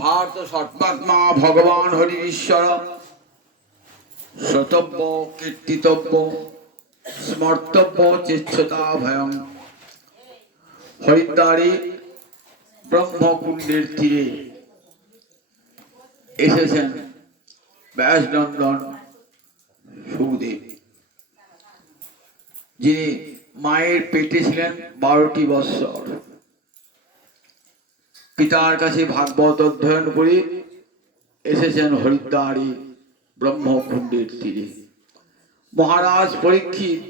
ভারত সর্বাত্মা ভগবান হরি ঈশ্বর শ্রোতব্য কীর্তিতব্য স্মর্তব্য চেচ্ছতা ভয়ং। হরিদ্বারে ব্রহ্মকুণ্ডের তীরে এসেছেন ব্যাসনন্দন সুখদেব, যিনি মায়ের পেটে ছিলেন 12টি বৎসর। পিতার কাছে ভাগবত অধ্যয়ন করে এসেছেন হরিদ্বারে ব্রহ্মকুণ্ডের তীরে। মহারাজ পরীক্ষিত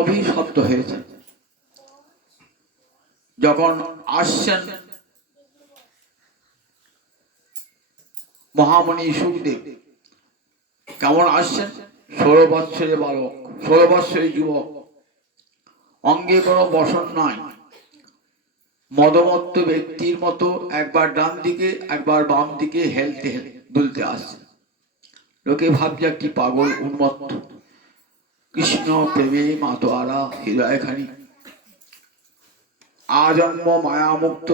অভিশপ্ত হয়েছেন। যখন আসছেন মহামণি সুখদেব, কেমন আসছেন? 16 বৎসরের বালক, 16 বৎসরের যুবক, অঙ্গে কোনো বসন নাই, মদমত্ত ব্যক্তির মতো একবার ডান দিকে একবার বাম দিকে হেলতে দুলতে আসছে। লোকে ভাবছে কি পাগল, উন্মত্ত, কৃষ্ণ প্রেমে মাতোয়ারা হৃদয়খানি, আজন্ম মায়ামুক্ত।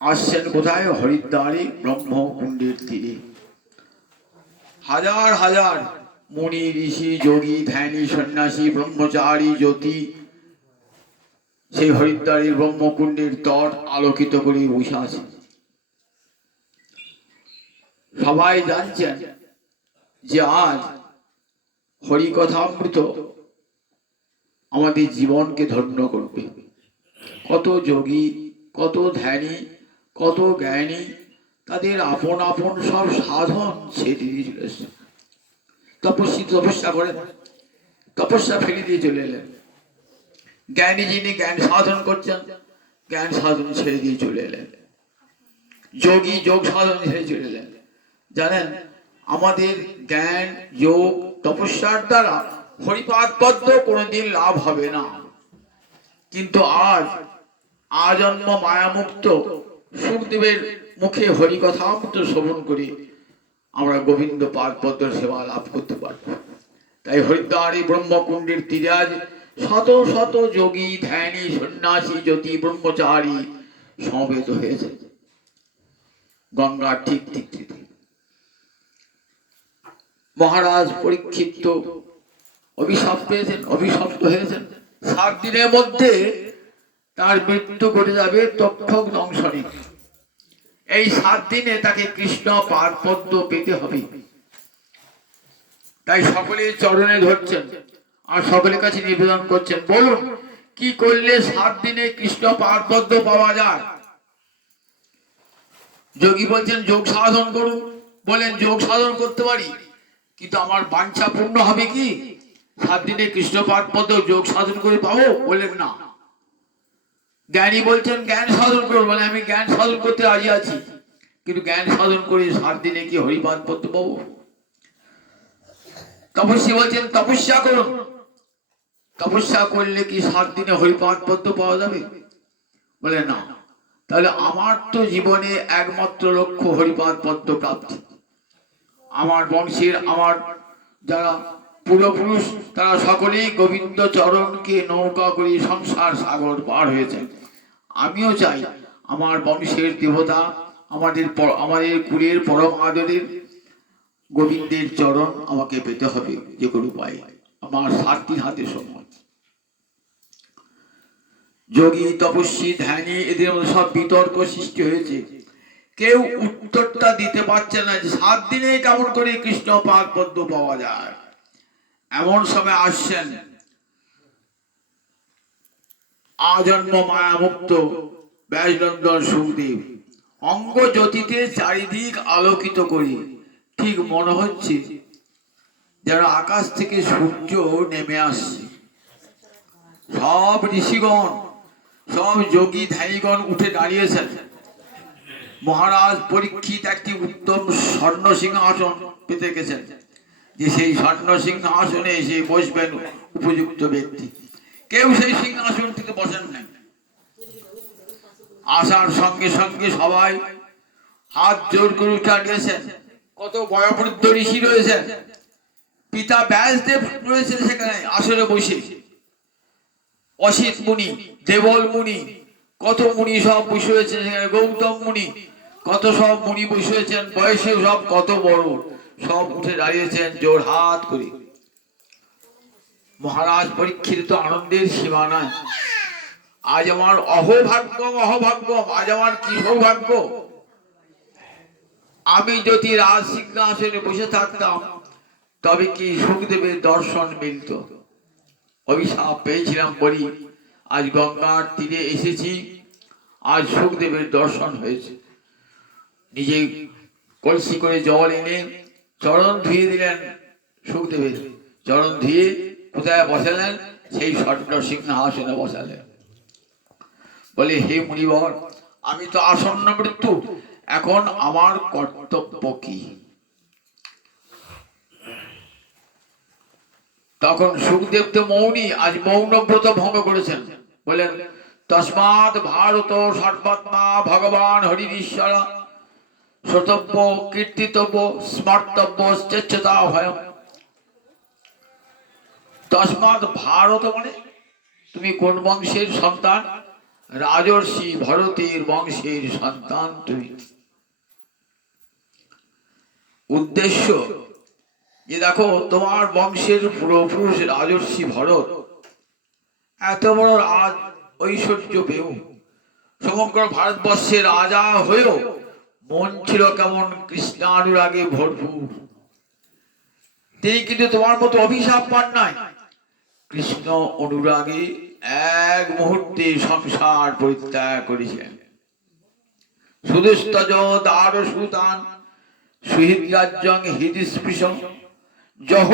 আসছেন কোথায়? হরিদ্বারে ব্রহ্মকুণ্ডের তীরে। হাজার হাজার মুনি ঋষি যোগী ধ্যানী সন্ন্যাসী ব্রহ্মচারী জ্যোতি সেই হরিদ্বারের ব্রহ্মকুণ্ডের তট আলোকিত করে বসে আছে। সবাই জানছেন যে আজ হরিকথামৃত আমাদের জীবনকে ধন্য করবে। কত যোগী, কত ধ্যানী, কত জ্ঞানী তাদের আপন আপন সব সাধন ছেড়ে দিয়ে চলে এসছে। তপস্যা করেন, তপস্যা ফেলে দিয়ে চলে এলেন। জ্ঞানী যিনি জ্ঞান সাধন করছেন, জ্ঞান সাধন ছেড়ে দিয়ে চলে এলেন। যোগী যোগ সাধন ছেড়ে চলে এলেন। জানেন, আমাদের জ্ঞান যোগ তপস্যার দ্বারা হরিপাদ পদ্ম কোনোদিন লাভ হবে না। কিন্তু আজ আজন্ম মায়ামুক্ত সুখদেবের মুখে হরিকথামৃত শ্রবণ করে আমরা গোবিন্দ পাদ পদ্ম সেবা লাভ করতে পারব। তাই হরিদ্বারে ব্রহ্মকুণ্ডের তীরে আজ শত শত যোগী ধ্যানী সন্ন্যাসী জ্যোতি ব্রহ্মচারী সমবেত হয়েছে। গঙ্গার ঠিক ঠিক ঠিক। মহারাজ পরীক্ষিত অভিশপ্ত হয়েছেন। 7 দিনের মধ্যে তার মৃত্যু ঘটে যাবে তক্ষক দংশনে। এই 7 দিনে তাকে কৃষ্ণ পাদ পদ্ম পেতে হবে। তাই সকলে চরণে ধরছেন আর সকলের কাছে নিবেদন করছেন, বলুন কি করলে 7 দিনে কৃষ্ণ পাদ পদ্ম পাওয়া যায়? যোগী বলছেন যোগ সাধন করুন। বলেন যোগ সাধন করতে পারি, কিন্তু আমার বাঞ্ছা পূর্ণ হবে কি 7 দিনে কৃষ্ণ পাদ পদ্ম যোগ সাধন করে পাবো? বলেন না। জ্ঞানী বলছেন জ্ঞান সাধন করবো, বলে আমি জ্ঞান সাধন করতে রাজি আছি, কিন্তু জ্ঞান সাধন করে 7 দিনে কি হরিপাদ পদ্ম পাবো? তপস্যা বলছেন তপস্যা করুন। তপস্যা করলে কি 7 দিনে হরিপাদ পদ্ম পাওয়া যাবে? বলে না। তাহলে আমার তো জীবনে একমাত্র লক্ষ্য হরিপাদ পদ্ম প্রাপ্তি। আমার বংশের আমার যারা পূর্বপুরুষ তারা সকলেই গোবিন্দ চরণকে নৌকা করে সংসার সাগর পার হয়েছে। আমিও চাই আমার বংশের দেবতা, আমাদের কুলের পরম আদরের গোবিন্দের চরণ আমাকে পেতে হবে যে কোনো উপায়। আমার 7 দিন হাতে সময়। যোগী তপস্বী ধ্যানী এদের মধ্যে সব বিতর্ক সৃষ্টি হয়েছে। কেউ উত্তরটা দিতে পারছে না যে 7 দিনে কেমন করে কৃষ্ণ পাদ পদ্ম পাওয়া যায়। এমন সময় আসছেন আজন্ম মায়ামুক্ত ব্যাসনন্দন সুখদেব। অঙ্গ জ্যোতিতে চারিদিক আলোকিত করে ঠিক মনে হচ্ছে যেন আকাশ থেকে সূর্য নেমে আসছে। সব ঋষিগণ, সব যোগী ধ্যানীগণ উঠে দাঁড়িয়েছেন। মহারাজ পরীক্ষিত একটি উত্তম স্বর্ণ সিংহাসন পেতে গেছেন, যে সেই স্বর্ণ সিংহাসনে এসে বসবেন উপযুক্ত ব্যক্তি। কেউ সেই সিংহাসনটিতে বসেন নাই। আসার সঙ্গে সঙ্গে সবাই হাত জোর করে উঠে দিয়েছেন। কত বয়োবৃদ্ধ ঋষি রয়েছেন, পিতা ব্যাসদেব রয়েছেন সেখানে আসলে বসে। অসিত মুনি, দেবল মুনি, কত মুনি সব বসে হয়েছেন সেখানে, গৌতম মুনি, কত সব মুনি বসে হয়েছেন, বয়সে সব কত বড়, সব উঠে দাঁড়িয়েছেন জোর হাত করে। মহারাজ পরীক্ষিত তো আনন্দের সীমা নাই। আজ আমার অহভাগ্য, অহভাগ্য, আজ আমার কি সৌভাগ্য, আমি যদি রাজ সিংহাসনে বসে থাকতাম তবে কি সুখদেবের দর্শন মিলত। অভিশাপ পেয়েছিলাম বলি আজ গঙ্গার তীরে এসেছি, আজ সুখদেবের দর্শন হয়েছে। নিজে কলসি করে জল এনে চরণ ধুয়ে দিলেন সুখদেবের, চরণ ধুয়ে কোথায় বসালেন, সেই স্বর্ণ সিংহাসনে বসালেন। বলে হে মুনিবর, আমি তো আসন্ন মৃত্যু, এখন আমার কর্তব্য কি? তখন সুখদেব তো মৌনী, আজ মৌনব্রত ভঙ্গ করেছেন। বলেন তস্মাৎ ভারত সর্বাত্মা ভগবান হরিশ্বর শ্রোতব্য কীর্তিতব্য স্মর্তব্য চেচ্ছতা ভয়। তস্মাৎ ভারত মানে তুমি কোন বংশের সন্তান? রাজর্ষি ভরতের বংশের সন্তান তুমি। উদ্দেশ্য যে দেখো তোমার বংশের পূর্বপুরুষ রাজর্ষি ভরত এত বড় রাজ ঐশ্বর্য পেয়েও, সমগ্র ভারতবর্ষের রাজা হয়েও মন ছিল কেমন কৃষ্ণানুরাগে ভরপুর। তিনি কিন্তু তোমার মতো অভিশাপ পান নাই, কৃষ্ণ অনুরাগে এক মুহূর্তে সংসার পরিত্যাগ করেছেন। সুদুস্তজ দার সুতান সুহৃদ্রাজ্যং হৃদিস্পৃশং জহ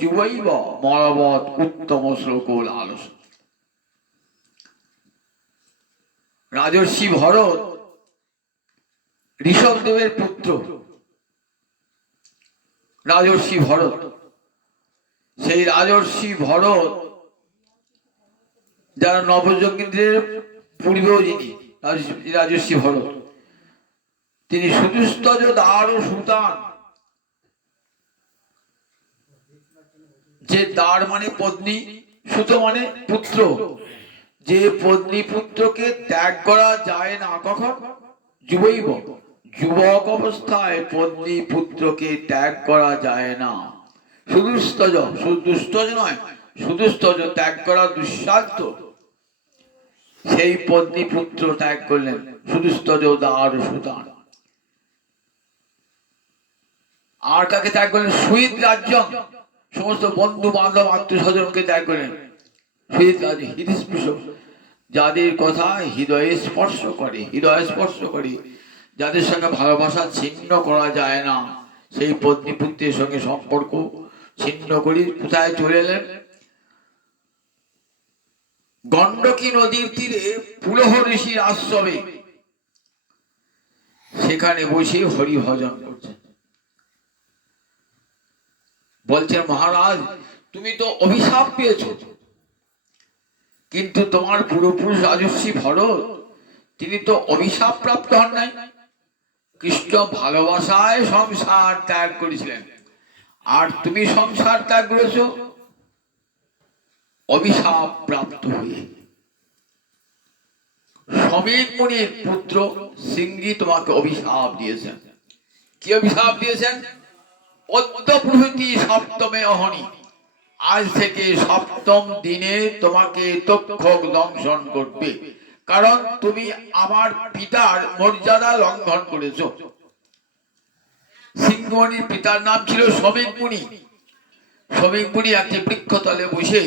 যুবৈব মরবৎ উত্তম শ্লোকল আলস। রাজর্ষি ভরত ঋষভদেবের পুত্র। রাজর্ষি ভরত, সেই রাজর্ষি ভরত যারা নবযজ্ঞের পূর্বেও যিনি রাজর্ষি ভরত, তিনি সুদুস্তজ দার সুতান, যে দার মানে পত্নী, সুত মানে পুত্র, যে পত্নী পুত্রকে ত্যাগ করা যায় না কখন? যুবৈব, যুবক অবস্থায় পত্নী পুত্রকে ত্যাগ করা যায় না। সুদুস্তজ, সুদুস্তজ নয়, সুদুস্তজ ত্যাগ করা দুঃসাধ্য, সেই পত্নী পুত্র ত্যাগ করলেন। সুদুস্তজ দার সুতান। আর কাকে ত্যাগ করলেন? সুহৃদ রাজ্য, সমস্ত বন্ধু বান্ধব আত্মীয় স্বজনকে ত্যাগ করলেন। সুহৃদ রাজ্য হৃদস্পৃশ, যাদের কথা হৃদয়ে স্পর্শ করে, হৃদয় স্পর্শ করে, যাদের সঙ্গে ভালোবাসা ছিন্ন করা যায় না, সেই পত্নী পুত্রের সঙ্গে সম্পর্ক ছিন্ন করি কোথায় চলে এলেন? গণ্ডকী নদীর তীরে পুলহ ঋষির আশ্রমে, সেখানে বসে হরি ভজন করছেন। বলছেন মহারাজ তুমি তো অভিশাপ পেয়েছ, কিন্তু তোমার পূর্বপুরুষ রাজর্ষি ভরত তিনি তো অভিশাপ প্রাপ্ত হন নাই, কৃষ্ণ ভালোবাসায় সংসার ত্যাগ করেছিলেন, আর তুমি সংসার ত্যাগ করেছ অভিশাপ প্রাপ্ত হয়ে। সমীর মুনির পুত্র সিংহী তোমাকে অভিশাপ দিয়েছেন। কি অভিশাপ দিয়েছেন? অদ্য প্রভৃতি সপ্তমে অহনি, আজ থেকে সপ্তম দিনে তোমাকে তক্ষক দংশন করবে, কারণ তুমি আমার পিতার মর্যাদা লঙ্ঘন করেছো। সিংহমণির পিতার নাম ছিল সমীর মুনি। সমীর মুনি একটি বৃক্ষতলে বসে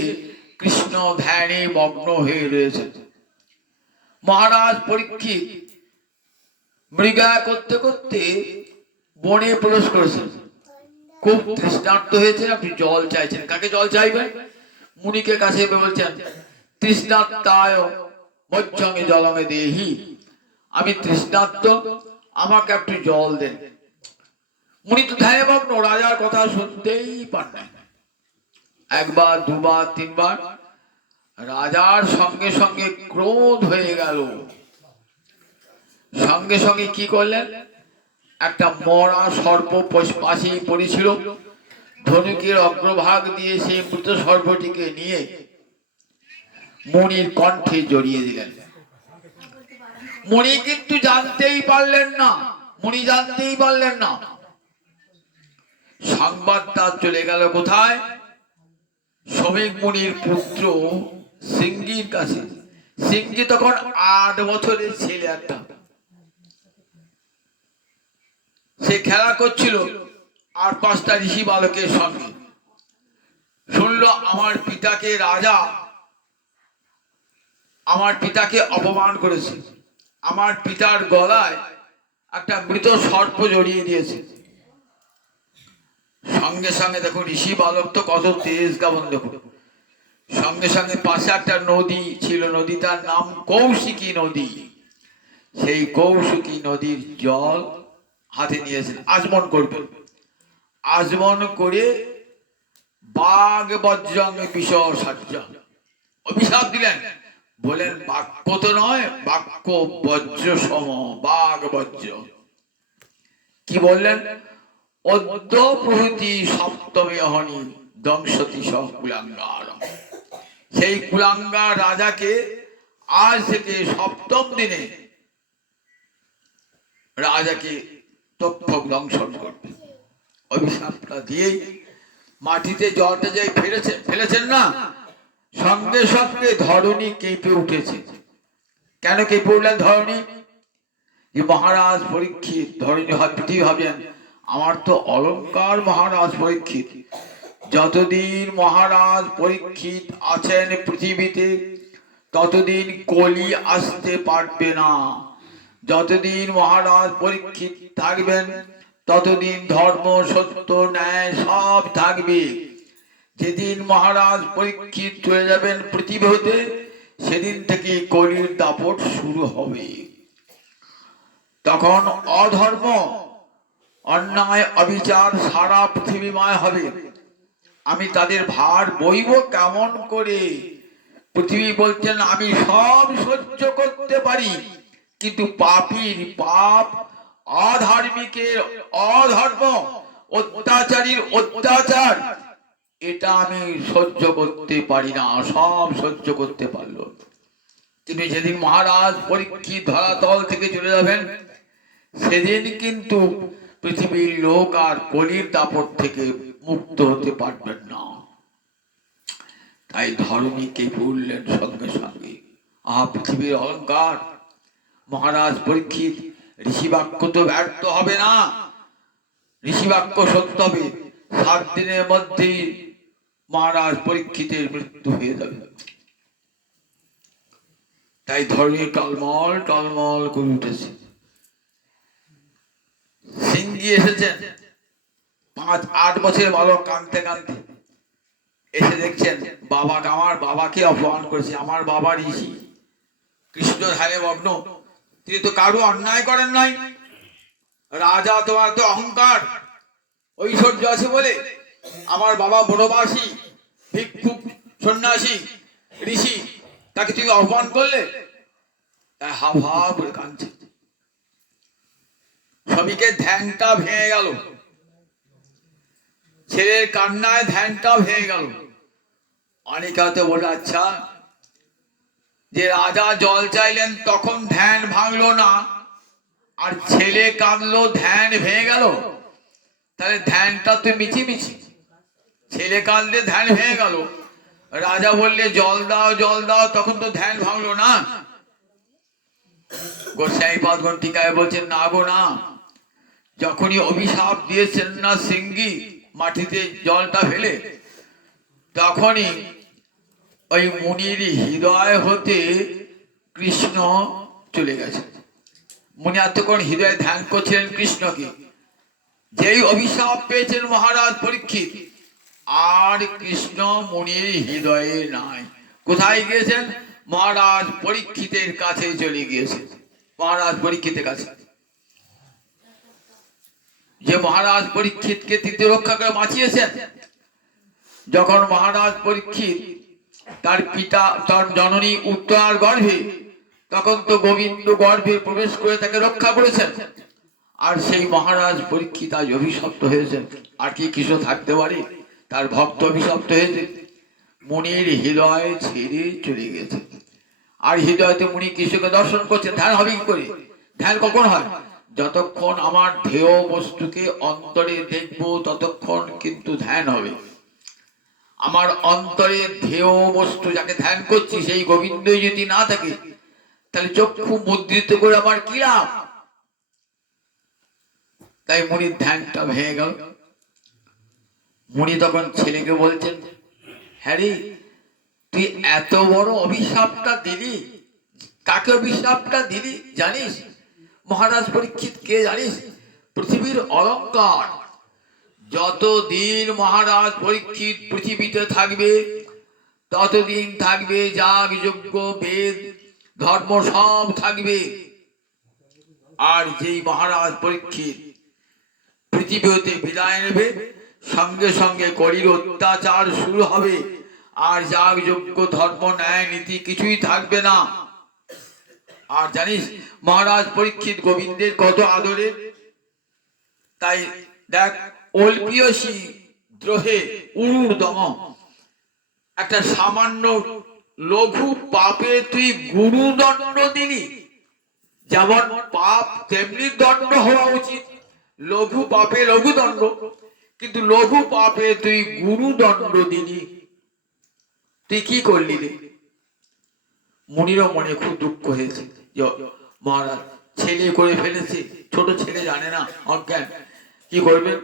কৃষ্ণ ধ্যানে মগ্ন হয়ে রয়েছে। মহারাজ পরীক্ষিত মৃগা করতে করতে বনে প্রবেশ করেছেন। খুব তৃষ্ণার্ত হয়েছে, আপনি জল চাইছেন। কাকে জল চাইবেন? মুনিকে কাছে বলছেন তৃষ্ণার্তায় মজ্জমে জলমে দেহি, আমি তৃষ্ণার্ত, আমাকে একটু জল দেন। মুনি তো ধ্যানে মগ্ন, রাজার কথা শুনতেই পান না। একবার দুবার তিনবার রাজার সঙ্গে সঙ্গে ক্রোধ হয়ে গেল। সঙ্গে সঙ্গে কি করলেন? একটা মরা সর্প পাশেই পড়েছিল, ধনুকের অগ্রভাগ দিয়ে সেই মৃত সর্পটিকে নিয়ে মুনির কণ্ঠে জড়িয়ে দিলেন। মুনি কিন্তু জানতেই পারলেন না, মুনি জানতেই পারলেন না। সংবাদটা চলে গেল কোথায়? শ্রমিক মুনির পুত্র সিঙ্গির কাছে। সিঙ্গি তখন 8 বছরের ছেলে একটা, সে খেলা করছিল আর 5টা ঋষি বালকের সঙ্গে। শুনলো আমার পিতাকে রাজা আমার পিতাকে অপমান করেছে, আমার পিতার গলায় একটা মৃত সর্প জড়িয়ে দিয়েছে। সঙ্গে সঙ্গে দেখো ঋষি বালক তো কত তেজ কেমন দেখো, সঙ্গে সঙ্গে পাশে একটা নদী ছিল, নদীটার নাম কৌশিকী নদী। সেই কৌশিকী নদীর জল হাতে নিয়েছেন, আচমন করবেন। আচমন করে বাঘ বজ্রং বিশ্বসাজ্য অভিশাপ দিলেন। বলেন বাক্য তো নয়, বাক্য বজ্র সম, বাঘ বজ্র। কি বললেন? অদ্য প্রভৃতি সপ্তমী অহনি দংশতি সহ কুলাঙ্গার। সেই কুলাঙ্গার রাজাকে আজ থেকে 7ম দিনে রাজাকে তক্ষক দংশন করবে। অভিশাপটা দিয়েই মাটিতে জলটা যাই ফেলেছেন না, সঙ্গে সঙ্গে ধরণী কেঁপে উঠেছে। কেন কেঁপে উঠলেন ধরণী? যে মহারাজ পরীক্ষিত, ধরণী পৃথিবী ভাবেন আমার তো অলঙ্কার মহারাজ পরীক্ষিত। যতদিন মহারাজ পরীক্ষিত আছেন পৃথিবীতে ততদিন কলি আসতে পারবে না। যতদিন মহারাজ পরীক্ষিত থাকবেন ততদিন ধর্ম সত্য ন্যায় সব থাকবে। যেদিন মহারাজ পরীক্ষিত চলে যাবেন পৃথিবী হতে, সেদিন থেকে কলির দাপট শুরু হবে। তখন অধর্ম অন্যায় অবিচার সারা পৃথিবীময় হবে। আমি তাদের ভার বইব কেমন করে? পৃথিবী বলছেন আমি সব সহ্য করতে পারি, কিন্তু পাপীর পাপ, অধার্মিকের অধর্ম, অত্যাচারীর অত্যাচার এটা আমি সহ্য করতে পারি না। সব সহ্য করতে পারলো, কিন্তু যেদিন মহারাজ পরীক্ষিত ধরাতল থেকে চলে যাবেন সেদিন কিন্তু পৃথিবীর লোক আর কলির দাপট থেকে মুক্ত হতে পারবেন না। তাই ধর্মীকে বললেন সঙ্গে সঙ্গে পৃথিবীর অলঙ্কার মহারাজ পরীক্ষিত, ঋষি বাক্য তো ব্যর্থ হবে না, ঋষি বাক্য সত্য হবে। 7 দিনের মধ্যেই মহারাজ পরীক্ষিতের মৃত্যু হয়ে যাবে। তাই ধর্মী টলমল টলমল করে উঠেছে। সিংহী এসেছেন 5-8 বছরের বালক কাঁদতে কাঁদতে এসে দেখছেন বাবাকে, আমার বাবাকে অপমান করেছে। আমার বাবা ঋষি, কৃষ্ণ ধারে মগ্ন, তিনি তো কারো অন্যায় করেন নাই। রাজা তোমার তো অহংকার ঐশ্বর্য আছে বলে আমার বাবা বনবাসী ভিক্ষুক সন্ন্যাসী ঋষি, তাকে তুমি অপমান করলে। হাব হাব করে কাঁদছে। শ্রমিকের ধ্যানটা ভেঙে গেল, ছেলের কান্নায় ধ্যানটা ভেঙে গেল। অনেকে হয়তো বলে আচ্ছা, যে রাজা জল চাইলেন তখন ধ্যান ভাঙলো না, আর ছেলে কাঁদলো ধ্যান ভেঙে গেল, তাহলে ধ্যানটা তো মিছিমিছি। ছেলে কাঁদলে ধ্যান ভেঙে গেল, রাজা বললে জল দাও জল দাও, তখন তো ধ্যান ভাঙলো না। গোসাইপাদ টিকায় বলছেন না গো না, যখনই অভিশাপ দিয়েছেন না সিংহী মাটিতে জলটা ফেলে, তখনই ওই মুনির হৃদয় হতে কৃষ্ণ চলে গেছে। মুনি এতক্ষণ হৃদয়ে ধ্যান করছিলেন কৃষ্ণকে। যেই অভিশাপ পেয়েছেন মহারাজ পরীক্ষিত, আর কৃষ্ণ মুনির হৃদয়ে নাই। কোথায় গিয়েছেন? মহারাজ পরীক্ষিতের কাছে চলে গিয়েছেন। মহারাজ পরীক্ষিতের কাছে, যে মহারাজ পরীক্ষিতকে তৃতীয় রক্ষা করে বাঁচিয়েছেন। যখন মহারাজ পরীক্ষিত তার পিতা তার জননী উত্তরার গর্ভে, তখন তো গোবিন্দ গর্ভে প্রবেশ করে তাকে রক্ষা করেছেন। আর সেই মহারাজ পরীক্ষিত আজ অভিশপ্ত হয়েছেন। আর কি কৃষ্ণ থাকতে পারে? তার ভক্ত অভিশপ্ত হয়েছে। মুনির হৃদয় ছেড়ে চলে গেছে। আর হৃদয়তে মুনি কৃষ্ণকে দর্শন করছেন। ধ্যান হবে কি করে? ধ্যান কখন হয়? যতক্ষণ আমার ধ্যেয় বস্তুকে অন্তরে দেখবো ততক্ষণ কিন্তু ধ্যান হবে। আমার অন্তরে ধ্যেয় বস্তু যাকে ধ্যান করছি সেই গোবিন্দই যদি না থাকে তাহলে চক্ষু মুদ্রিত করে আমার কি লাভ? তাই মুনির ধ্যানটা ভেঙে গেল। মুনি তখন ছেলেকে বলছেন, হ্যাঁ রে, তুই এত বড় অভিশাপটা দিলি। কাকে অভিশাপটা দিলি জানিস? মহারাজ পরীক্ষিত কে জানিস? পৃথিবীর অলঙ্কার। যতদিন মহারাজ পরীক্ষিত পৃথিবীতে থাকবে ততদিন থাকবে যাগ যজ্ঞ বেদ ধর্ম সব থাকবে। আর যেই মহারাজ পরীক্ষিত পৃথিবী হতে বিদায় নেবে সঙ্গে সঙ্গে কলির অত্যাচার শুরু হবে। আর যাগ যজ্ঞ ধর্ম ন্যায় নীতি কিছুই থাকবে না। আর জানিস মহারাজ পরীক্ষিত গোবিন্দের কত আদরের। তাই দেখ, অল্পিয়সী দ্রোহে উরুদম, একটা সামান্য লঘু পাপে তুই গুরুদণ্ড দিলি। যেমন পাপ তেমনি দণ্ড হওয়া উচিত। লঘু পাপে লঘু দণ্ড, কিন্তু লঘু পাপে তুই গুরুদণ্ড দিলি। তুই কি করলি রে? মুনিরও মনে খুব দুঃখ হয়েছে। মহারাজ ছেলে করে ফেলেছে, ছোট ছেলে জানে না, অজ্ঞান। কি করবেন?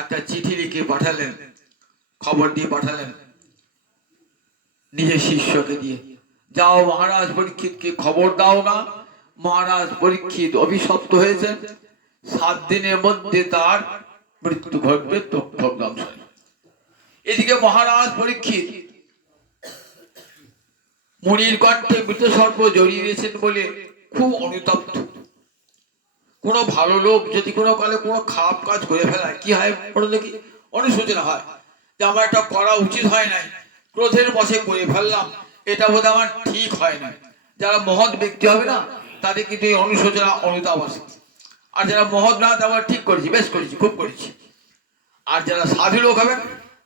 একটা চিঠি লিখে পাঠালেন, খবর দিয়ে পাঠালেন নিজের শিষ্যকে দিয়ে, যাও মহারাজ পরীক্ষিতকে খবর দাও না, মহারাজ পরীক্ষিত অভিশপ্ত হয়েছেন, 7 দিনের মধ্যে তার মৃত্যু ঘটবে। এদিকে মহারাজ পরীক্ষিত মুনির কণ্ঠে মৃত সর্প জড়িয়ে দিয়েছেন বলে খুব অনুতপ্ত। কোন ভালো লোক যদি কোনো কালে কোনো খারাপ কাজ করে ফেলায় কি হয় বলো দেখি? অনুশোচনা হয় যে আমার এটা করা উচিত হয় নাই, ক্রোধের বশে করে ফেললাম, এটা বোধ আমার ঠিক হয় না। যারা মহৎ ব্যক্তি হবে না তাদের কিন্তু এই অনুশোচনা অনুতাপ আসে। আর যারা মহৎ না তারা ঠিক করেছি, বেশ করেছি, খুব করেছি। আর যারা সাধু লোক হবে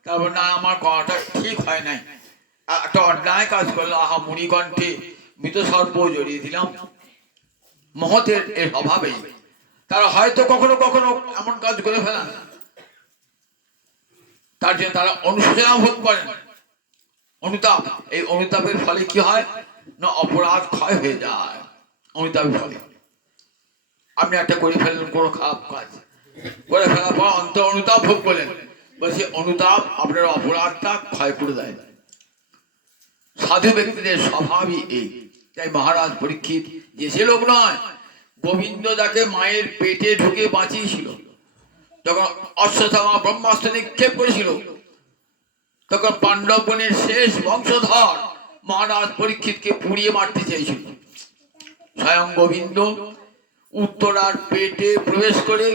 তারপর না, আমার করাটা ঠিক হয় নাই, একটা অন্যায় কাজ করলাম, আহা মুনিকণ্ঠে মৃত সর্প জড়িয়ে দিলাম। মহতের এর অভাবেই তারা হয়তো কখনো কখনো এমন কাজ করে ফেলেন, তার জন্য তারা অনুশোচনা ভোগ করেন, অনুতাপ। এই অনুতাপের ফলে কি হয় না, অপরাধ ক্ষয় হয়ে যায়। অনুতাপের ফলে আপনি একটা করে ফেললেন কোনো খারাপ কাজ, করে ফেলার পর অন্তর অনুতাপ ভোগ করলেন, বলছে অনুতাপ আপনার অপরাধটা ক্ষয় করে দেয়। সাধু ব্যক্তিদের স্বভাবই এই। তাই মহারাজ পরীক্ষিত যে সে লোক নয়, গোবিন্দ যাকে মায়ের পেটে ঢুকে বাঁচিয়েছিল, যখন অশ্বত্থামা ব্রহ্মাস্ত্র নিক্ষেপ করেছিল, তখন পাণ্ডবগণের শেষ বংশধর মহারাজ পরীক্ষিতকে পুড়িয়ে মারতে চেয়েছিল। স্বয়ং গোবিন্দ উত্তরার পেটে প্রবেশ করে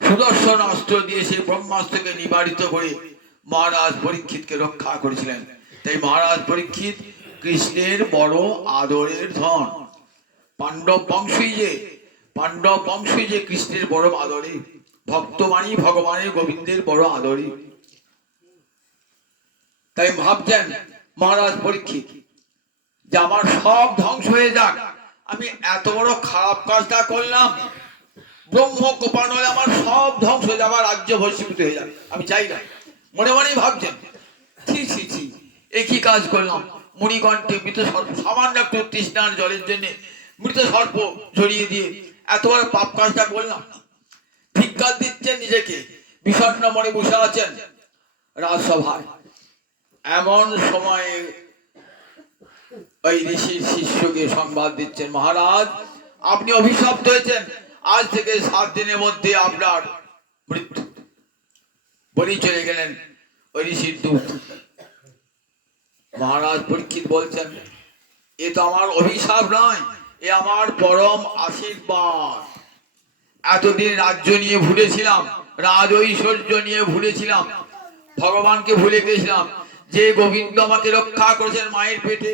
সুদর্শন অস্ত্র দিয়ে সেই ব্রহ্মাস্ত্রকে নিবারিত করে মহারাজ পরীক্ষিতকে রক্ষা করেছিলেন। তাই মহারাজ পরীক্ষিত কৃষ্ণের বড় আদরের ধন। পাণ্ডব বংশই যে কৃষ্ণের বড় আদরে, ভক্তবাণী ভগবানের গোবিন্দের বড় আদরে। তাই ভাবছেন মহারাজ পরীক্ষিত যে আমার সব ধ্বংস হয়ে যাক, আমি এত বড় খারাপ কাজটা করলাম, ব্রহ্ম কোপান হলে আমার সব ধ্বংস হয়ে যাবার, রাজ্য ভস্মীভূত হয়ে যাবে, আমি চাই না। মনে মনেই ভাবছেন, ছি ছি ছি, একই কাজ করলাম। মুনিকণ্ঠে মৃত সর্প, সামান্য একটু তৃষ্ণার জলের জন্য মৃত সর্প জড়িয়ে দিয়ে এত বড় পাপ কাজটা করলাম। ধিক্কার দিচ্ছেন নিজেকে, বিষণ্ণ মনে বসে আছেন রাজসভায়। এমন সময়ে ওই ঋষির শিষ্যকে সংবাদ দিচ্ছেন, মহারাজ আপনি অভিশপ্ত হয়েছেন, আজ থেকে 7 দিনের মধ্যে আপনার মৃত্যু। বলি চলে গেলেন ওই ঋষির দূত। মহারাজ পরীক্ষিত বলছেন, এ তো আমার অভিশাপ নয়, এ আমার পরম আশীর্বাদ। এতদিন রাজ্য নিয়ে ভুলেছিলাম, রাজ ঐশ্বর্য নিয়ে ভুলেছিলাম, ভগবানকে ভুলে গেছিলাম। যে গোবিন্দ আমাকে রক্ষা করেছেন মায়ের পেটে,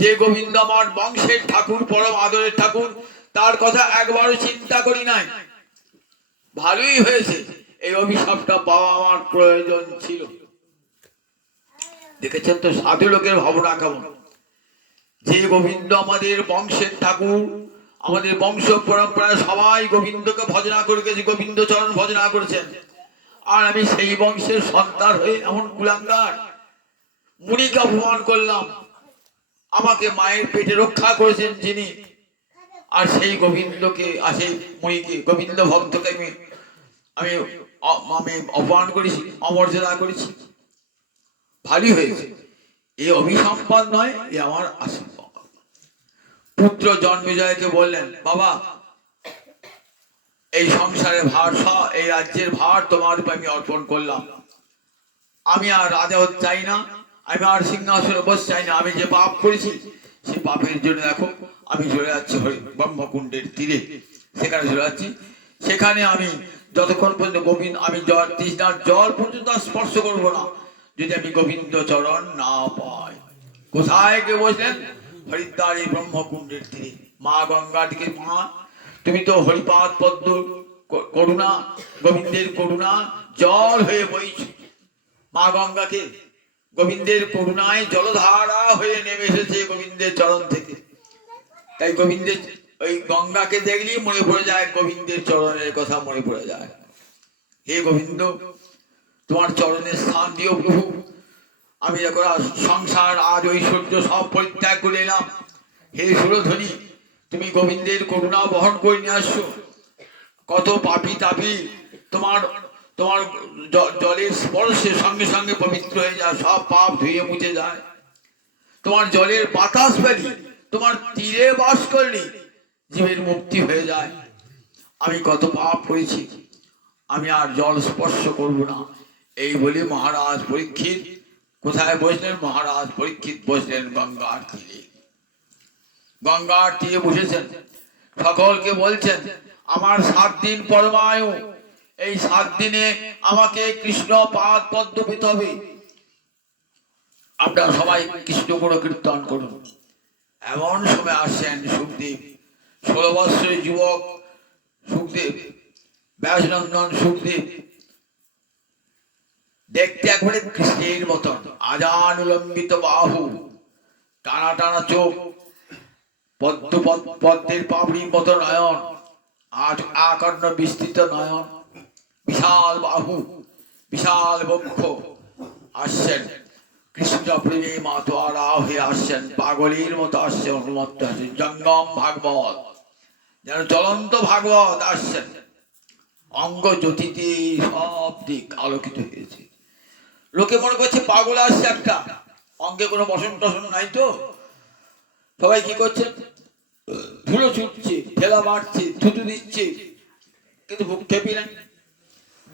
যে গোবিন্দ আমার বংশের ঠাকুর, পরম আদরের ঠাকুর, তার কথা একবারও চিন্তা করি নাই। ভালোই হয়েছে, এই অভিশাপটা পাওয়া আমার প্রয়োজন ছিল। দেখেছেন তো সাধু লোকের ভাবনা কেমন, যে গোবিন্দ আমাদের বংশের ঠাকুর, আমাদের বংশ পরম্পরায় সবাই গোবিন্দকে ভজনা করে গেছে, গোবিন্দ চরণ ভজনা করেছেন, আর আমি সেই বংশের সন্তান হয়ে এমন কুলাঙ্গার মুনিকে অপমান করলাম। আমাকে মায়ের পেটে রক্ষা করেছেন যিনি, আর সেই গোবিন্দকে, আর সেই মুনিকে, গোবিন্দ ভক্তকে আমি আমি আমি অপমান করেছি, অমর্যাদা করেছি। ভারী হয়েছে, এ অভিসম্পাদ নয়, এ আমার আশীর্বাদ। পুত্র জন্মেজয়কে বললেন, বাবা এই সংসারের ভার, এই রাজ্যের ভার তোমার উপর আমি অর্পণ করলাম। আমি আর রাজা হতে চাই না, আমি আর সিংহাসনে বসতে চাই না। আমি যে পাপ করেছি সেই পাপের জন্য দেখো আমি চলে যাচ্ছি ব্রহ্মকুণ্ডের তীরে, সেখানে চলে যাচ্ছি। সেখানে আমি যতক্ষণ পর্যন্ত গোবিন্দ, আমি জল তৃষ্ণার জল পর্যন্ত স্পর্শ করবো না যদি আমি গোবিন্দ চরণ না পাই। কোথায় কে বসলেন? হরিদ্বারে ব্রহ্মকুণ্ডের তীরে। মা গঙ্গাটিকে, মা তুমি তো হরিপাদ পদ্ম করুণা, গোবিন্দের করুণা জল হয়ে বইছ। মা গঙ্গাকে গোবিন্দের করুণায় জলধারা হয়ে নেমে এসেছে গোবিন্দের চরণ থেকে। তাই গোবিন্দের ওই গঙ্গাকে দেখলেই মনে পড়ে যায় গোবিন্দের চরণের কথা, মনে পড়ে যায়। হে গোবিন্দ, তোমার চরণের স্থান দিও প্রভু। আমি যখন সংসার আজ ঐশ্বর্য সব পরিত্যাগ করে এলাম, হে সুরধ্বনি তুমি গোবিন্দের করুণা বহন করে নিয়ে আসছো। কত পাপী তাপী তোমার তোমার জলের স্পর্শে সঙ্গে সঙ্গে পবিত্র হয়ে যায়, সব পাপ ধুয়ে মুছে যায়। তোমার জলের বাতাস পেলি, তোমার তীরে বাস করলি জীবের মুক্তি হয়ে যায়। আমি কত পাপ করেছি, আমি আর জল স্পর্শ করব না। এই বলে মহারাজ পরীক্ষিত কোথায় বসলেন? মহারাজ পরীক্ষিত বসলেন গঙ্গার তীরে। গঙ্গার তীরে বসেছেন, সকলকে বলছেন আমার 7 দিন পরমায়ু, এই 7 দিনে আমাকে কৃষ্ণ পাদ পদ্ম পেতে হবে। আপনারা সবাই কৃষ্ণ গুণ কীর্তন করুন। এমন সময় আসছেন সুখদেব, 16 বৎসরের যুবক সুখদেব, ব্যাসনন্দন সুখদেব, দেখতে একবারে কৃষ্ণের মতন, আজান উলম্বিত বাহু, টানা টানা চোখ, পদ্মের পাপড়ির মতো নয়ন, আজ আকর্ণ বিস্তৃত নয়ন, বিশাল বাহু, বিশাল বক্ষ, আসছেন কৃষ্ণ প্রেমে মাতোয়ারা হয়ে আসছেন, পাগলের মতো আসছেন, উন্মত্ত আসছেন, জঙ্গম ভাগবত, যেন জ্বলন্ত ভাগবত আসছেন। অঙ্গ জ্যোতিতে সব দিক আলোকিত হয়েছে। লোকে মনে করছে পাগল আসছে একটা, অঙ্গে কোনো বসন টসন নাই তো। সবাই কি করছে? ধুলো ছুটছে, ঠেলা মারছে, থুতু দিচ্ছে, কিন্তু ভূক্ষেপই নাই,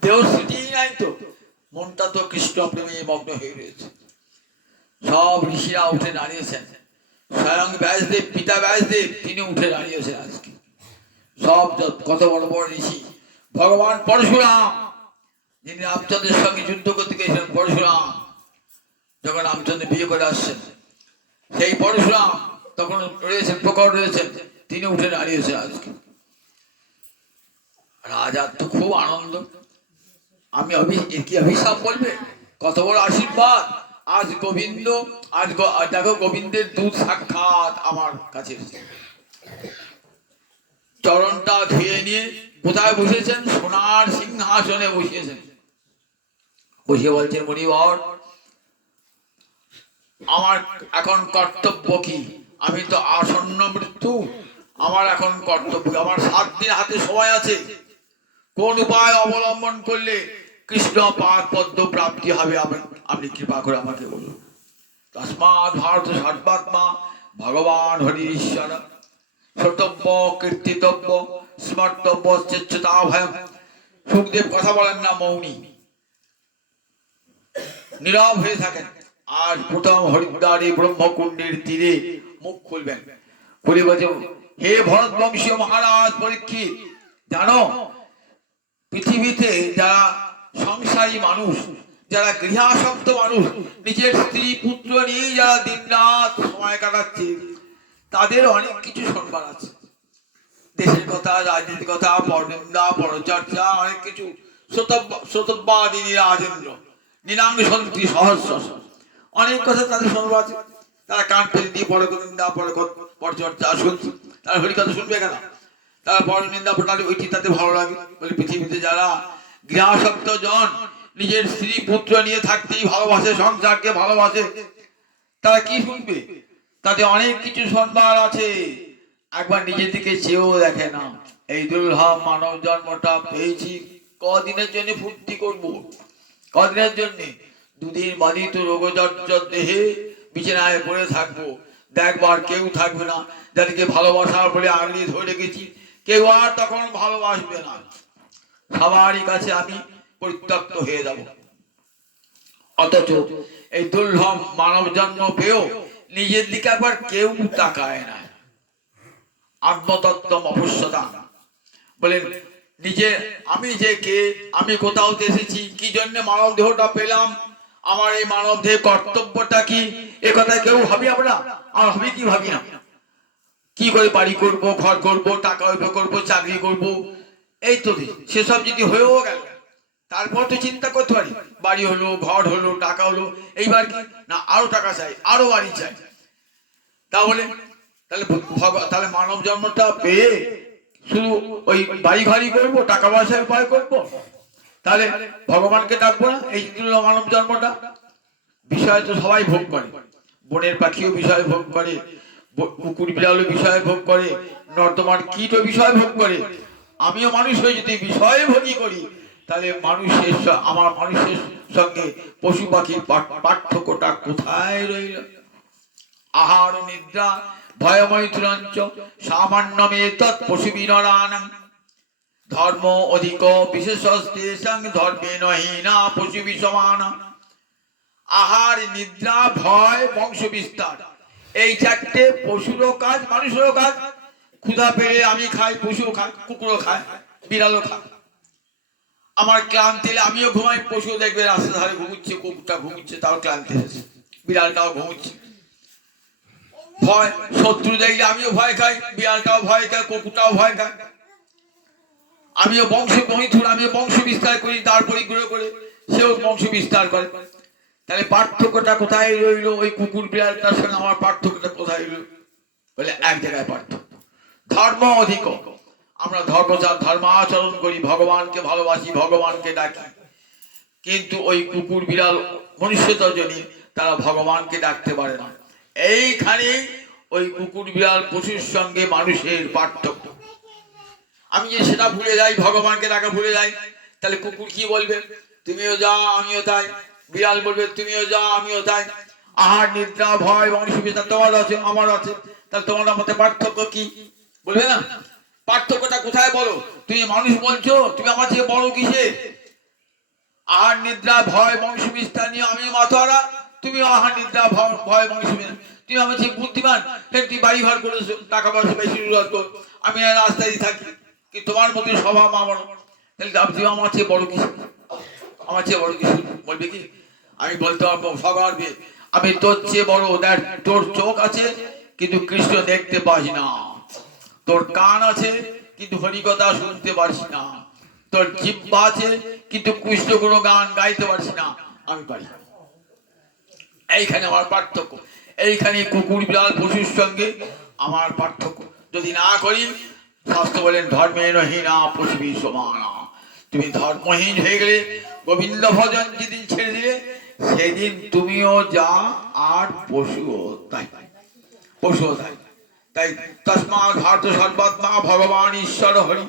দেহ স্মৃতিই নাই তো। মনটা তো কৃষ্ণ প্রেমে মগ্ন হয়ে রয়েছে। সব ঋষিরা উঠে দাঁড়িয়েছেন, স্বয়ং ব্যাসদেব, পিতা ব্যাসদেব তিনি উঠে দাঁড়িয়েছেন আজকে। সব কত বড় বড় ঋষি, ভগবান পরশুরাম যিনি রামচন্দ্রের সঙ্গে যুদ্ধ করতে গিয়েছিলেন, পরশুরাম যখন রামচন্দ্র বিয়ে করে আসছেন, সেই পরশুরাম তখন রয়েছেন, প্রকট রয়েছেন, তিনি উঠে দাঁড়িয়েছেন আজকে। রাজার তো খুব আনন্দ। আমি কি অভিশাপ বলবে? কত বড় আশীর্বাদ! আজ গোবিন্দ, আজ দেখো গোবিন্দের দূত সাক্ষাৎ আমার কাছে। চরণটা ধুয়ে নিয়ে কোথায় বসেছেন? সোনার সিংহাসনে বসিয়েছেন। বসে বলছেন, মুনিবর আমার এখন কর্তব্য কি? আমি তো আসন্ন মৃত্যু, আমার এখন কর্তব্য, আমার 7 দিন হাতে সময় আছে। কোন উপায় অবলম্বন করলে কৃষ্ণ পাদ পদ্ম প্রাপ্তি হবে আপনি কৃপা করে আমাকে বলুন। তস্মাৎ ভারত সর্বাত্মা ভগবান হরি ঈশ্বর শ্রোতব্য কীর্তিতব্য স্মর্তব্য চেচ্ছতা ভয়। সুখদেব কথা বলেন না, মৌনী, নীরব হয়ে থাকেন। আজ প্রথম হরিদ্বারে ব্রহ্মকুণ্ডের তীরে মুখ খুলবেন, খুলে বলছে, হে ভরত বংশীয় মহারাজ পরীক্ষিত, জানো পৃথিবীতে যারা সংসারী মানুষ, যারা গৃহাসক্ত মানুষ, নিজের স্ত্রী পুত্র নিয়ে যারা দিনরাত সময় কাটাচ্ছে, তাদের অনেক কিছু শুনবার আছে। দেশের কথা, রাজনীতির কথা, পরনিন্দা, পরচর্চা, অনেক কিছু। শ্রোতব্যাদিনী রাজেন্দ্র নীলাঙ্গ সন্তি সহস্র, অনেক কথা তাদের শোনবার আছে, তারা কান ফেলে দিয়ে পরে নিন্দা পরে চর্চা শুনছে, তারা হরি কথা শুনবে কেন? তারা পরে নিন্দা পড়ালে ওইটি তাদের ভালো লাগে। বলে পৃথিবীতে যারা গৃহাসক্ত জন নিজের স্ত্রী পুত্র নিয়ে থাকতেই ভালোবাসে, সংসারকে ভালোবাসে, তারা কি শুনবে? তাদের অনেক কিছু শুনবার আছে, একবার নিজের দিকে চেয়েও দেখে না। এই দুর্লভ মানব জন্মটা পেয়েছি, কদিনের জন্য ফুর্তি করব, কদিনের জন্য? দুদিন বাদই তো রোগ জর্জর দেহে বিছানায় পড়ে থাকবো, দেখবার কেউ থাকবে না। যাদেরকে ভালোবাসার বলে আগলিয়ে ধরে রেখেছি, কেউ আর তখন ভালোবাসবে না, সবারই কাছে আমি পরিত্যক্ত হয়ে যাব। অথচ এই দুর্লভ মানব জন্ম পেয়েও নিজের দিকে একবার কেউ তাকায় না। আত্মতত্ত্ব অবশ্যতা বলেন, নিজে আমি যে কে, আমি কোথাও এসেছি, কি জন্য মানব দেহটা পেলাম, আমার এই মানব দেহে কর্তব্যটা কি, এ কথা কেউ ভাবি আমরা? আর ভাবি কি? ভাবি না। কি করে বাড়ি করব, ঘর করব, টাকা করব, চাকরি করব, এই তো সেসব যদি হয়েও গেল, তারপর তো চিন্তা করতে পারি, বাড়ি হলো, ঘর হলো, টাকা হলো, এইবার কি না আরো টাকা চাই, আরো বাড়ি চাই। তাহলে তাহলে মানব জন্মটা পেয়ে শুধু ওই বাড়ি ঘরই করবো, টাকা পয়সায় উপায় করবো, তাহলে ভগবানকে ডাকবো না? এই মানব জন্মটা বিষয় তো সবাই ভোগ করে, বনের পাখিও বিষয় ভোগ করে, কুকুর বিড়ালও বিষয় ভোগ করে, নর্দমার কীটও বিষয় ভোগ করে। আমিও মানুষ হয়ে যদি বিষয় ভোগই করি, তাহলে আমার মানুষের সঙ্গে পশু পাখির পার্থক্যটা কোথায় রইল? আহার নিদ্রা ভয়মৈথুরঞ্চ সামান্য মেতৎ পশু বিনরানাং ধর্ম অধিক বিশেষস্তেষাং ধর্মেণ হীনা পশু বিসমান। আহার, নিদ্রা, ভয়, বংশ বিস্তার, এই চারটে পশুরও কাজ, মানুষেরও কাজ। ক্ষুধা পেলে আমি খাই, পশু খায়, কুকুরও খায়, বিড়ালও খায়। আমার ক্লান্তি এলে আমিও ঘুমাই, পশু দেখবে রাস্তা ধারে ঘুমুচ্ছে, কুকুরটা ঘুমুচ্ছে, তাও ক্লান্তি এসেছে, বিড়ালটাও ঘুমুচ্ছে। ভয়, শত্রু দেখলে আমিও ভয় খাই, বিড়ালটাও ভয় খায়, কুকুরটাও ভয় খায়। আমিও বংশ মহিথুর, আমিও বংশ বিস্তার করি, তারপরে গ্রহ করে সেও বংশ বিস্তার করে। তাহলে পার্থক্যটা কোথায় রইল? ওই কুকুর বিড়ালটার সঙ্গে আমার পার্থক্যটা কোথায় রইল? বলে এক জায়গায় পার্থক্য, ধর্ম অধিক। আমরা ধর্মাচরণ করি, ভগবানকে ভালোবাসি, ভগবানকে ডাকি, কিন্তু ওই কুকুর বিড়াল মনুষ্যত্ব জন্য তারা ভগবানকে ডাকতে পারে না। এইখানে ওই কুকুর বিড়াল পশুর সঙ্গে মানুষের পার্থক্য। আমি যে সেটা ভুলে যাই, ভগবানকে ডাকা ভুলে যাই, তাহলে কুকুর কি বলবে? তুমিও যা আমিও তাই। বিড়াল বলবে তুমিও যা আমিও তাই। আহার, নিদ্রা, ভয়, বংশ বিস্তার তোমার আছে, আমার আছে, তাহলে তোমার মধ্যে পার্থক্য কি? বলবে না? পার্থক্যটা কোথায় বলো? তুমি মানুষ বলছো, তুমি আমার থেকে বড় কিসে? আহার, নিদ্রা, ভয়, বংশ বিস্তার নিয়ে আমি মাথোয়ারা, তুমি আহার, নিদ্রা, ভয়, বংশ বিস্তার, তুমি আমার চেয়ে বুদ্ধিমান, তুমি বাড়ি ঘর করেছো, টাকা পয়সা বেশি রোজগার করো, আমি রাস্তায় থাকি, কি তোমার মধ্যে স্বভাব আমার, তাহলে তুমি আমার চেয়ে বড় কিছু, আমার চেয়ে বড় কিছু বলবে কি? আমি বলতে পারবো সগর্বে, আমি তোর চেয়ে বড়। দেখ, তোর চোখ আছে কিন্তু কৃষ্ণ দেখতে পাস না, তোর কান আছে কিন্তু হরিকথা শুনতে পারছি না, তোর জিহ্বা আছে কিন্তু কৃষ্ণ কোনো গান গাইতে পারছি না, আমি পারি। এইখানে আমার পার্থক্য, এইখানে কুকুর বিড়াল পশুর সঙ্গে আমার পার্থক্য। যদি না করি, শাস্ত্র বলেন ধর্মেণ হীনা পশু সমানা। তুমি ধর্মহীন হয়ে গেলে, গোবিন্দ ভজন যেদিন ছেড়ে দিলে, সেদিন তুমিও যা আর পশুও তাই, পশুও তাই। তাই তস্মাৎ ভারত সর্বাত্মা ভগবান ঈশ্বর হরি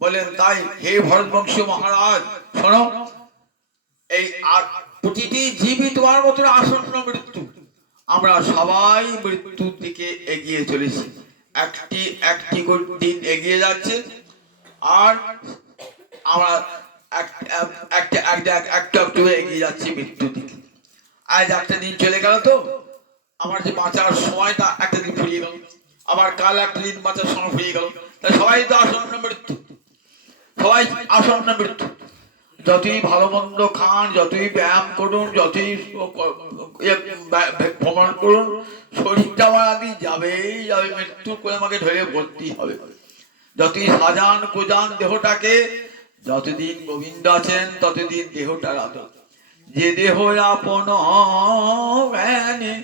বলেন। তাই হে ভরতবংশ মহারাজ শোনো, এই প্রতিটি জীবই তোমার মতো আসন্ন মৃত্যু। আমরা সবাই মৃত্যুর দিকে এগিয়ে চলেছি, একটি একটি দিন এগিয়ে যাচ্ছে, আর আমরা একটা একটু এগিয়ে যাচ্ছি মৃত্যুর দিকে। আজ একটা দিন চলে গেল, তো আমার যে বাঁচার সময়টা একটা দিন ফুরিয়ে গেল, আবার কাল একটা দিন বাঁচার সময় ফুরিয়ে গেল। তাই সবাই তো আসন্ন মৃত্যু, সবাই আসন্ন মৃত্যু। যতই ভালো মন্দ খান, যতই ব্যায়াম করুন, যতই ভ্রমণ করুন, শরীরটা আমার আগে যাবেই যাবে, মৃত্যু করে আমাকে ধরে ভর্তি হবে। যতই সাজান কোজান দেহটাকে, যতদিন গোবিন্দ আছেন ততদিন দেহটার আদর। যে দেহ আপন জ্ঞানে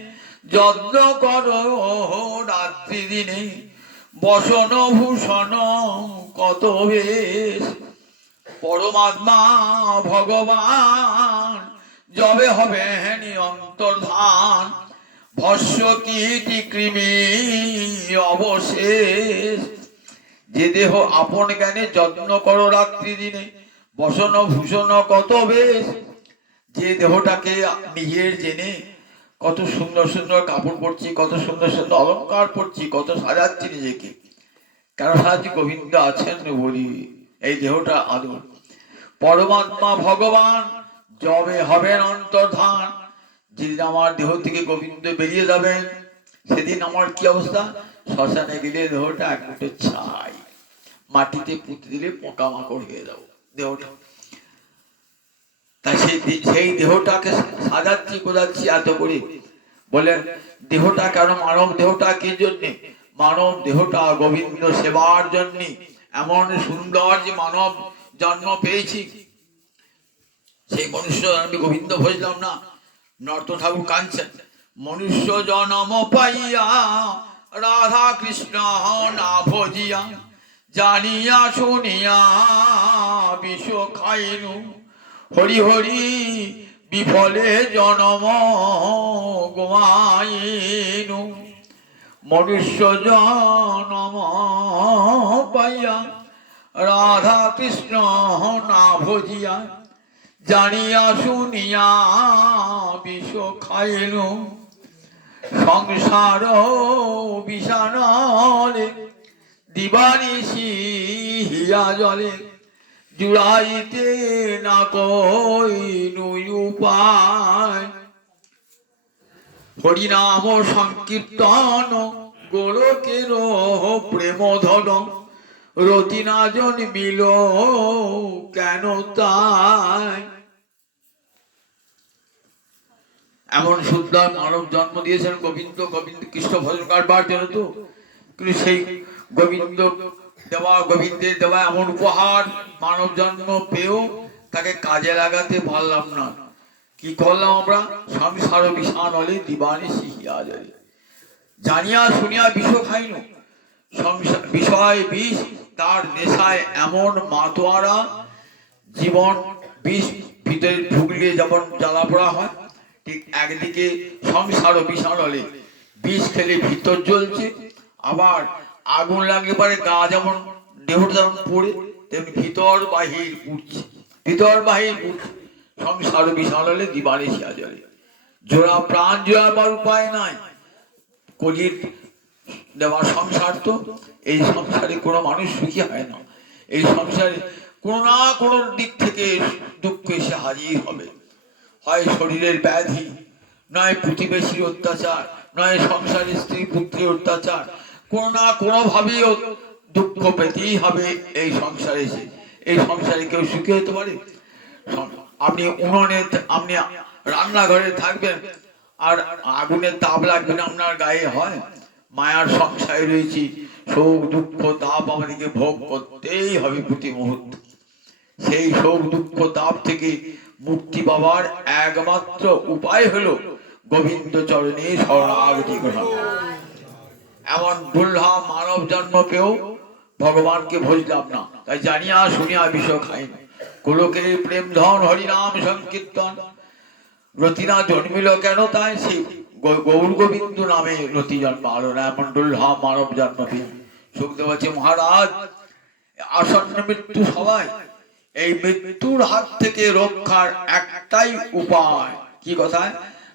যত্ন কর রাত্রি দিনে, বসন ভূষণ কত বেশ, পরমাত্মা ভগবান যবে হবে অন্তর্ধান, ভস্য কীটি কৃমি অবশেষ। যে দেহ আপন জ্ঞানে যত্ন করো রাত্রি দিনে, বসন ভূষণ কত বেশ, যে দেহটাকে নিজের জেনে কত সুন্দর সুন্দর কাপড় পরছি, কত সুন্দর সুন্দর অলঙ্কার পরছি, কত সাজাচ্ছি নিজেকে, কারণ সাজাচ্ছি গোবিন্দ আছেন বলি এই দেহটা আদর। পরমাত্মা ভগবান যবে হবেন অন্তর্ধান, যেদিন আমার দেহ থেকে গোবিন্দ বেরিয়ে যাবেন, সেদিন আমার কি অবস্থা? শ্মশানে গেলে দেহটা এক মুঠো ছাই, মাটিতে পুঁতে দিলে পোকামাকড় হয়ে যাবো দেহটা। তাই সেই দেহটাকে সাজাচ্ছি গোজাচ্ছি এত করে। বলে দেহটা কেন? মানব দেহটা কি জন্যে? মানব দেহটা গোবিন্দ সেবার জন্য। এমন সুন্দর যে মানব জন্ম পেয়েছি, সেই মনুষ্য আমি গোবিন্দ ভজলাম না। নর্ত ঠাকুর কাঁদছেন, মনুষ্য জন্ম পাইয়া রাধা কৃষ্ণ না ভজিয়া, জানিয়া শুনিয়া বিষ খাইনু, হরি হরি বিফলে জনম গোয়াইনু। মনুষ্য জনম পাইয়া রাধা কৃষ্ণ না ভজিয়া, জানিয়া শুনিয়া বিষ খাইনু। সংসার বিষানলে দিবানিশি হিয়া জলে, জুড়াইতে না কইনু উপায়। হরিনাম সংকীর্তন গোলকের প্রেম ধন, রতি না জন্মিল কেন তাই। এমন সুন্দর মানব জন্ম দিয়েছেন গোবিন্দ, গোবিন্দ কৃষ্ণ ভজন করবার জন্য তো। কিন্তু সেই গোবিন্দ দেওয়া, গোবিন্দের দেওয়া এমন উপহার মানব জন্ম পেয়েও তাকে কাজে লাগাতে পারলাম না। কি করলাম আমরা? সংসার বিষান হলে দিবানি শিখিয়া যায়, জানিয়া শুনিয়া বিষ খাইনু। বিষয় বিষ, তার নেশায় এমন মাতোয়ারা, জীবন বিষ ভিতরে ঢুকলে যেমন জ্বালা পোড়া হয়, ঠিক একদিকে সংসার বিষান হলে বিষ খেলে ভিতর জ্বলছে, আবার আগুন লাগলে পারে গা যেমন দেহটা যেমন পড়ে, তেমনি ভিতর বাহির পুড়ছে, ভিতর বাহির পুড়ছে। সংসার বিষান হলে দিবানি শিয়া জলে, জোড়া প্রাণ জোড়াবার উপায় নাই। কলির দেওয়া সংসার তো, এই সংসারে কোনো মানুষ সুখী হয় না। এই সংসারে কোনো না কোনো দিক থেকে দুঃখ এসে হাজির হবে। হয় শরীরের ব্যাধি, নয় প্রতিবেশীর অত্যাচার, নয় সংসারের স্ত্রী পুত্রের অত্যাচার, কোনো না কোনো ভাবেই দুঃখ পেতেই হবে এই সংসারে এসে। এই সংসারে কেউ সুখী হতে পারে? আপনি উনুনে, আপনি রান্নাঘরে থাকবেন আর আগুনের তাপ লাগবে না আপনার গায়ে? হয়? মায়ার সংসারে রয়েছি, শোক দুঃখ তাপ আমাদেরকে ভোগ করতেই হবে প্রতি মুহূর্তে। সেই শোক দুঃখ তাপ থেকে মুক্তি পাবার একমাত্র উপায় হলো গোবিন্দ চরণে শরণাগতি করা। এমন দুর্লভ মানব জন্ম পেয়েও ভগবানকে ভজলাম না, তাই জানিয়া শুনিয়া বিষ খাই। গোলকের প্রেম ধন হরিনাম সংকীর্তন, রতি না জন্মিল কেন তাই? সেই গৌর গোবিন্দ নামে রতি জন্মালো না, এমন দুর্লভ মানব জন্ম পেয়ে। সুখদেব আছে, মহারাজ আসন্ন মৃত্যু সবাই, এই মৃত্যুর হাত থেকে রক্ষার একটাই উপায়। কি কথা?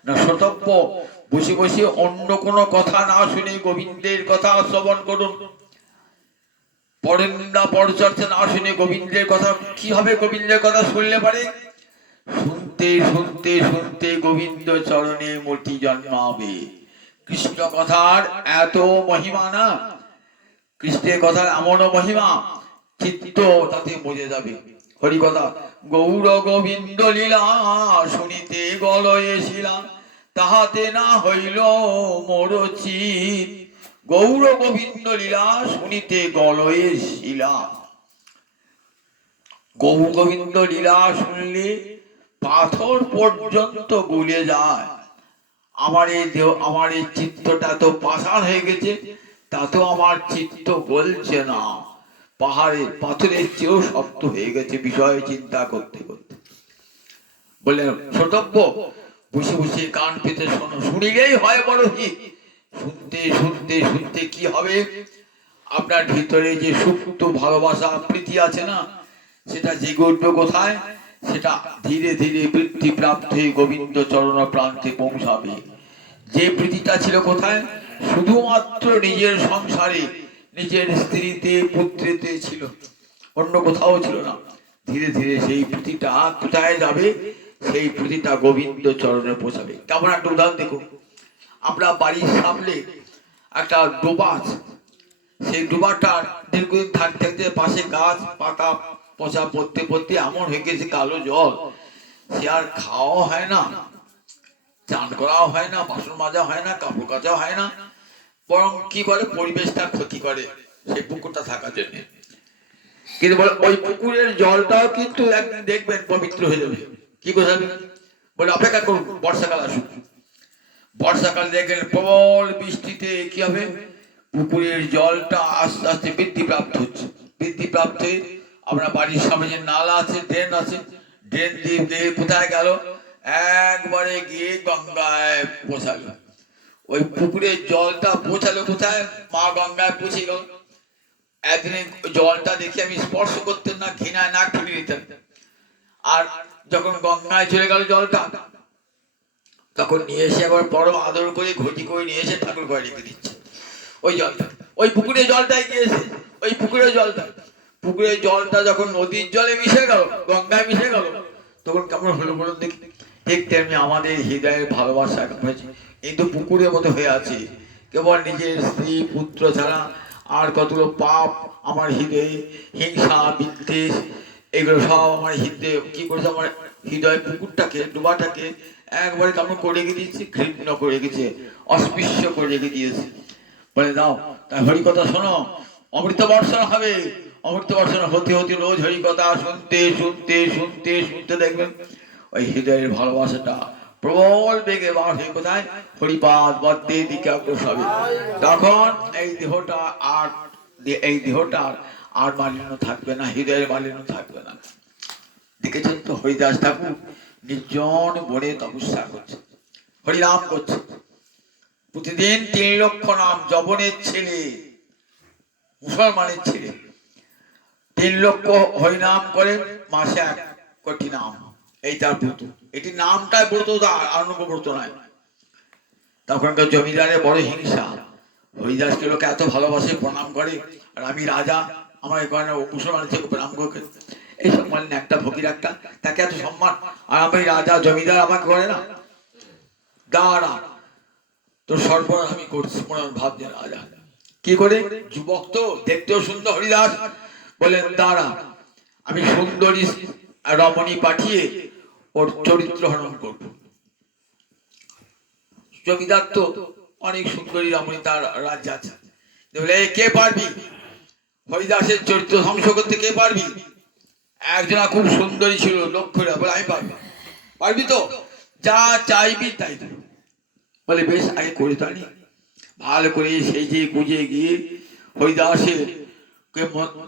না সতব্য বসে বসে অন্য কোনো কথা না শুনে গোবিন্দের কথা শ্রবণ করুন। পরনিন্দা পরচর্চা না শুনে গোবিন্দের কথা। কিভাবে গোবিন্দের কথা শুনলে পারে? শুনতে শুনতে শুনতে গোবিন্দ চরণে মূর্তি জন্মাবে। কৃষ্ণ কথার এত মহিমা না, কৃষ্ণের কথার এমনও মহিমা, চিত্ত তাতে মজে যাবে। হরি কথা, গৌর গোবিন্দ লীলা শুনিতে গলয়েছিলাম, তাহাতে না হইল মোর চিত। গৌর গোবিন্দ লীলা শুনিতে গলয়েছিলাম। গৌর গোবিন্দ লীলা শুনলে পাথর পর্যন্ত গলে যায়। আমার এই দেহ, আমার এই চিত্তটা তো পাষাণ হয়ে গেছে, তাতেও আমার চিত্ত গলছে না, পাহাড়ের পাথরের চেয়েও শক্ত হয়ে গেছে বিষয়ে চিন্তা করতে করতে। বললেন ছোটব্য, বসে বসে কান পেতে শোনো, শুনিলেই হয় বড় হিত। শুনতে শুনতে শুনতে কি হবে, আপনার ভিতরে যে সুপ্ত ভালোবাসা প্রীতি আছে না, সেটা জেগে উঠবে কোথায়, সেটা ধীরে ধীরে বৃদ্ধি প্রাপ্ত হয়ে গোবিন্দ চরণ প্রান্তে পৌঁছাবে। যে প্রীতিটা ছিল কোথায়, শুধুমাত্র নিজের সংসারে, নিজের স্ত্রীতে পুত্রেতে ছিল, অন্য কোথাও ছিল না। ধীরে ধীরে সেই প্রীতিটা কোথায় যাবে, সেই প্রীতিটা গোবিন্দ চরণে পৌঁছাবে। কেমন একটা উদাহরণ দেখুন, আমরা বাড়ির সামনে একটা ডোবা আছে, সেই ডোবাটা দীর্ঘদিন থাকতে থাকতে পাশে গাছ পাতা পচা পড়তে পড়তে এমন হয়ে গেছে কালো জল, সে আর খাওয়া হয় না, চান করাও হয় না, বাসন মাজা হয় না, কাপড় কাচা হয় না, বরং কি করে পরিবেশটা ক্ষতি করে সেই পুকুরটা থাকার জন্য। কিন্তু বলে ওই পুকুরের জলটাও কিন্তু একদিন দেখবেন পবিত্র হয়ে যাবে। কি করে যাবে, বলে অপেক্ষা করুন বর্ষাকাল আসুক। বর্ষাকাল দেখবেন প্রবল বৃষ্টিতে কি হবে, পুকুরের জলটা আস্তে আস্তে বৃদ্ধি প্রাপ্ত হচ্ছে, বৃদ্ধি প্রাপ্ত হয়ে আমরা বাড়ির সামনে যে নালা আছে, ড্রেন আছে, ড্রেন দিয়ে গিয়ে কোথায় গেল, একবারে গিয়ে গঙ্গায় পৌঁছালো। ওই পুকুরের জলটা পৌঁছালো কোথায়, মা গঙ্গায় পৌঁছে গেল। একদিনে জলটা দেখে আমি স্পর্শ করতেন না, ঘৃণায় নাক ফুলিয়ে দিতেন। আর যখন গঙ্গায় চলে গেল জলটা, তখন নিয়ে এসে আবার বড় আদর করে ঘটি করে নিয়ে এসে ঠাকুর ঘরে রেখে দিচ্ছে ওই জলটা। ওই পুকুরের জলটাই গিয়েছে, ওই পুকুরের জলটা, পুকুরের জলটা যখন নদীর জলে মিশে গেল, গঙ্গায় মিশে গেল, তখন কেমন হলো বলুন দেখি। ঠিক তেমনি আমাদের হৃদয়ের ভালোবাসা হয়েছে, কিন্তু পুকুরের মতো হয়ে আছে। কেবল নিজের স্ত্রী পুত্র ছাড়া আর কতগুলো পাপ আমার হৃদয়ে, হিংসা বিদ্বেষ, এগুলো সব আমার হৃদয়ে কি করেছে, আমার হৃদয় পুকুরটাকে ডোবাটাকে একবারে কেমন করে রেখে দিয়েছে, ঘৃণ্য করে রেখেছে, অস্পৃশ্য করে রেখে দিয়েছে। বলে দাও তাই হরি কথা শোনো, অমৃত বর্ষণ হবে। অমৃত বর্ষণ হতে হতে রোজ হরি কথা শুনতে শুনতে শুনতে শুনতে দেখবেন ওই হৃদয়ের ভালোবাসাটা প্রবল বেগে বার হয়ে কোথায়, হরিপাদ বদ্ধে দিকে অগ্রসর হবে। তখন এই দেহটা আর, এই দেহটার আর মালিন্য থাকবে না, হৃদয়ের মালিন্য থাকবে না। দেখেছেন তো হরিদাস ঠাকুর নির্জন বনে তপস্যা করছে, হরিনাম করছে, প্রতিদিন 3 লক্ষ নাম, যবনের ছেলে, মুসলমানের ছেলে 3 লক্ষ হরিনাম করে, মাসে 1 কোটি নাম, এই তার ব্রত। এটি নামটাই ব্রত, আরম্ভ ব্রত নয়। তখনকার জমিদারের বড় হিংসা, হরিদাসকে লোকে এত ভালোবাসে, প্রণাম করে, আর আমি রাজা, আমার এখানে মুসলমানের ছেলে প্রণাম করে, এই সম্মান একটা ফকির একটা, তাকে এত সম্মান, আর আমি রাজা জমিদার আমাকে করে না, দাঁড়া তোর সর্বনাশ আমি করছি, মনে ভাবছে রাজা। কি করে, যুবক তো, দেখতেও সুন্দর হরিদাস, বলেন দাঁড়া আমি সুন্দরী রমণী পাঠিয়ে ওর চরিত্র হরণ করব। জমিদার তো অনেক সুন্দরী রমণী তার রাজ্য আছে, বলে কে পারবি হরিদাসের চরিত্র ধ্বংস করতে, কে পারবি? একজনা খুব সুন্দরী ছিল লক্ষ্যরা, বলে আমি পারবি, পারবি তো, যা চাইবি তাই দেব। বলে বেশ, আগে করে তানি। ভালো করে সেই যে গুজে গিয়ে হরিদাসের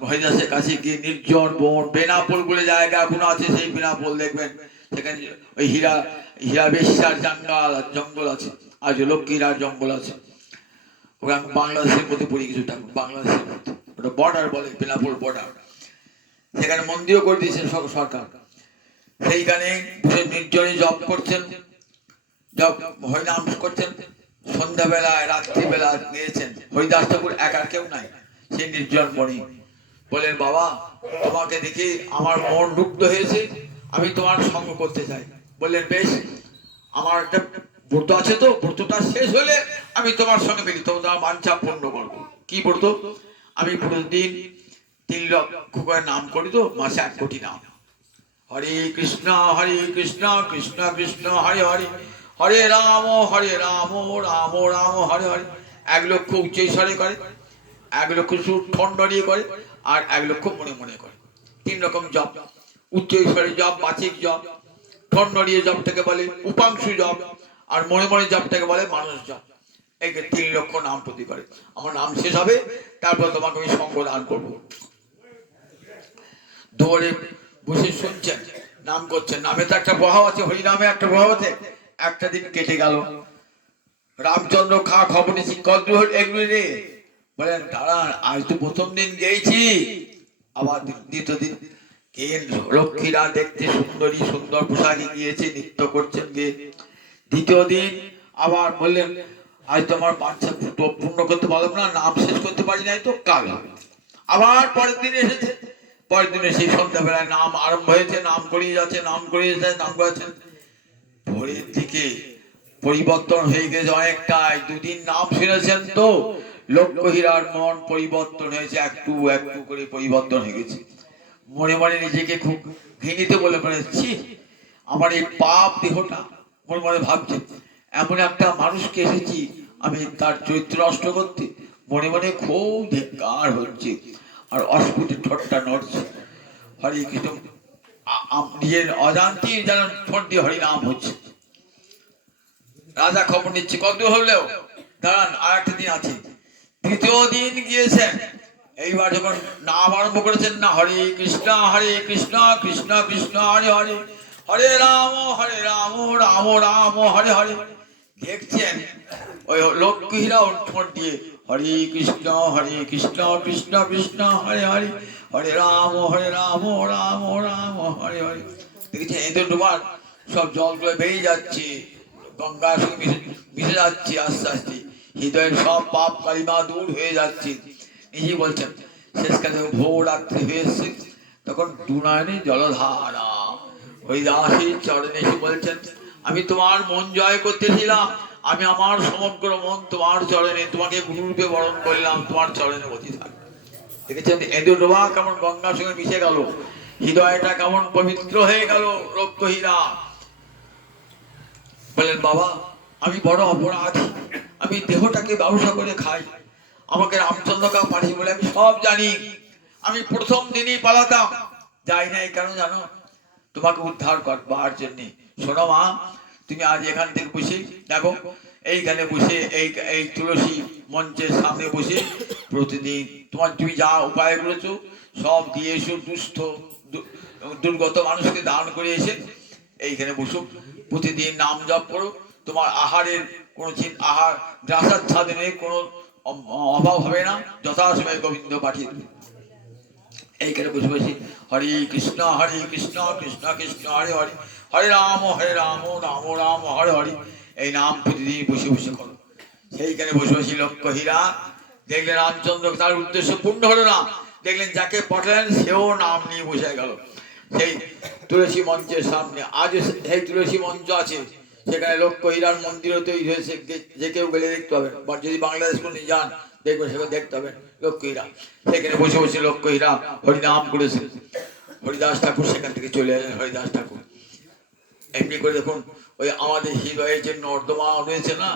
হরিদাসের কাছে গিয়ে নির্জন বন, বেনাপোল বলে জায়গা এখনো আছে, সেই বেনাপোল দেখবেন সেখানে ওই হীরা বেশ্যার জঙ্গল আছে, আজ লক্ষ্মীরার জঙ্গল আছে, ওখানে বাংলাদেশের মধ্যে পড়ে কিছুটা, বাংলাদেশের মধ্যে ওটা বর্ডার বলে, বেনাপোল বর্ডার, সেখানে মন্দিরও করে দিয়েছেন সরকার। সেইখানে বসে নির্জনে জপ করছেন, জপ হরিনাম করছেন, সন্ধ্যাবেলায় রাত্রিবেলা গিয়েছেন। হরিদাস ঠাকুর একার কেউ নাই সেই নির্জন বনে। বলেন বাবা তোমাকে দেখে আমার মন মুগ্ধ হয়েছে, আমি তোমার সঙ্গ করতে চাই। বললেন বেশ, আমার একটা ব্রত আছে, তো ব্রতটা শেষ হলে আমি তোমার সঙ্গে মিলিত তোমার বাঞ্ছা পূর্ণ করবো। কি ব্রত? আমি প্রতিদিন 3 লক্ষ করে নাম করি, তো মাসে 1 কোটি নাম। হরে কৃষ্ণ কৃষ্ণ কৃষ্ণ হরে হরে, হরে রাম রাম রাম হরে হরে। 1 লক্ষ উচ্চৈস্বরে করে, 1 লক্ষ ঠন্ড নিয়ে করে, আর 1 লক্ষ মনে মনে করে। 3 রকম জপ, উচ্চৈস্বরে জপ, বাচিক জপ, ঠন নড়িয়ে জপটাকে বলে উপাংশু জপ, আর মনে মনে জপটাকে বলে মানুষ জপ। এই 3 লক্ষ নাম প্রতি করে। আমার নাম শেষ হবে, তারপর তোমাকে আমি সঙ্গ দান করবো। দুয়ারে বসে শুনছেন, নাম করছেন। নামে তো একটা প্রভাব আছে, হরিনামে একটা প্রভাব আছে। একটা দিন কেটে গেল, রামচন্দ্র খবর নিয়েছি কদ্দূর এগুলি রে। বলেন দাঁড়ান, আজ তো প্রথম দিন গেছি, আবার দ্বিতীয় দিন কে লক্ষ্মীরা দেখতে সুন্দরী, সুন্দর পোশাকে গিয়েছে, নৃত্য করছেন গিয়ে। দ্বিতীয় দিন আবার বললেন আজ তোমার বাচ্চা পূর্ণ করতে পারলাম না, নাম শেষ করতে পারি নাই, তো কাল হবে। আবার পরের দিন এসেছে, পরের দিনে সেই সন্ধ্যাবেলায় নাম আরম্ভ হয়েছে, নাম করিয়ে যাচ্ছে, নাম করিয়ে যাচ্ছে, নাম করেছেন। ভোরের দিকে পরিবর্তন হয়ে গেছে অনেকটাই। 2 দিন নাম শুনেছেন তো, লক্ষ্মীরার মন পরিবর্তন হয়েছে, একটু একটু করে পরিবর্তন হয়ে গেছে। মনে মনে নিজেকে খুব ঘৃণিত বলে পড়েছি, আমার এই পাপ দেহটা, মনে মনে ভাবছে এমন একটা মানুষকে এসেছি আমি তার চরিত্র নষ্ট করতে। মনে মনে খুব ধিক্কার হচ্ছে, আর অস্ফুট ঠোঁটটা নড়ছে। হরে কৃষ্ণ, নিজের অজান্তি যেন ঠোঁট দিয়ে হরিনাম হচ্ছে। রাজা খবর নিচ্ছে কত হলেও দাঁড়ান, আর একটা দিন আছে। তৃতীয় দিন গিয়েছেন, এইবার যখন নাম আরম্ভ করেছেন না, হরে কৃষ্ণ কৃষ্ণ কৃষ্ণ হরে হরে, হরে রাম রাম রাম হরে হরে। দেখছেন ওই লক্ষ্মীরা ঠোঁট দিয়ে হরে কৃষ্ণ কৃষ্ণ কৃষ্ণ হরে হরে, হরে রাম রাম রাম হরে হরে। দেখছেন এদের ডুবার সব জলগুলো বেরিয়ে যাচ্ছে, গঙ্গার সঙ্গে মিশে যাচ্ছে আস্তে আস্তে, হৃদয়ের সব পাপ কালিমা দূর হয়ে যাচ্ছে। নিজেই বলছেন শেষকালে ভোর রাত্রি হয়েছে, তখন দুনয়নে জলধারা। হরিদাসের চরণে এসে বলছেন আমি তোমার মন জয় করতেছিলাম, আমি আমার সমগ্র মন তোমার চরণে, তোমাকে গুরুরূপে বরণ করলাম, তোমার চরণে বসে থাক। দেখেছেন এদের ডোবা কেমন গঙ্গার সঙ্গে মিশে গেল, হৃদয়টা কেমন পবিত্র হয়ে গেল। লক্ষ্মীরা বলেন বাবা আমি বড় অপরাধী, আমি দেহটাকে ব্যবসা করে খাই, আমাকে রামচন্দ্রকে পাঠিয়ে বলে আমি সব জানি। আমি প্রথম দিনই পালাতাম, যাই নাই কেন জানো? তোমাকে উদ্ধার করবার জন্য। শোনো মা, তুমি আজ এখান থেকে বসে দেখো, এইখানে বসে এই তুলসী মঞ্চের সামনে বসে প্রতিদিন তুমি যা উপায় করেছো সব দিয়ে এসো, দুস্থ দুর্গত মানুষকে দান করে এসে এইখানে বসো, প্রতিদিন নাম জপ করো। তোমার আহারের কোনো আহার গ্রাসাচ্ছাদনের কোনো অভাব হবে না, যথাসময়ে গোবিন্দ পাঠিয়ে দেবে। এইখানে বসে বসে হরে কৃষ্ণ কৃষ্ণ কৃষ্ণ হরে হরে, হরে রাম রাম রাম হরে হরে, এই নাম প্রতিদিন বসে বসে করো। সেইখানে বসে বসে লক্ষ্মীরা দেখলেন রামচন্দ্র তার উদ্দেশ্য পূর্ণ হলো না, দেখলেন যাকে পাঠালেন সেও নাম নিয়ে বসে গেল সেই তুলসী মঞ্চের সামনে। আজ সেই তুলসী মঞ্চ আছে, সেখানে লক্ষ্মীরার মন্দিরও তৈরি হয়েছে, যে কেউ গেলে দেখতে পাবেন, বা যদি বাংলাদেশ কোনো যান দেখবেন সেখানে দেখতে পাবেন লক্ষ্মীরা। সেখানে বসে বসে লক্ষ্মীরা হরিনাম করেছে। হরিদাস ঠাকুর সেখান থেকে চলে এলেন। হরিদাস ঠাকুর এমনি করে দেখুন, ওই আমাদের হৃদয়ে যে নর্দমা রয়েছে না,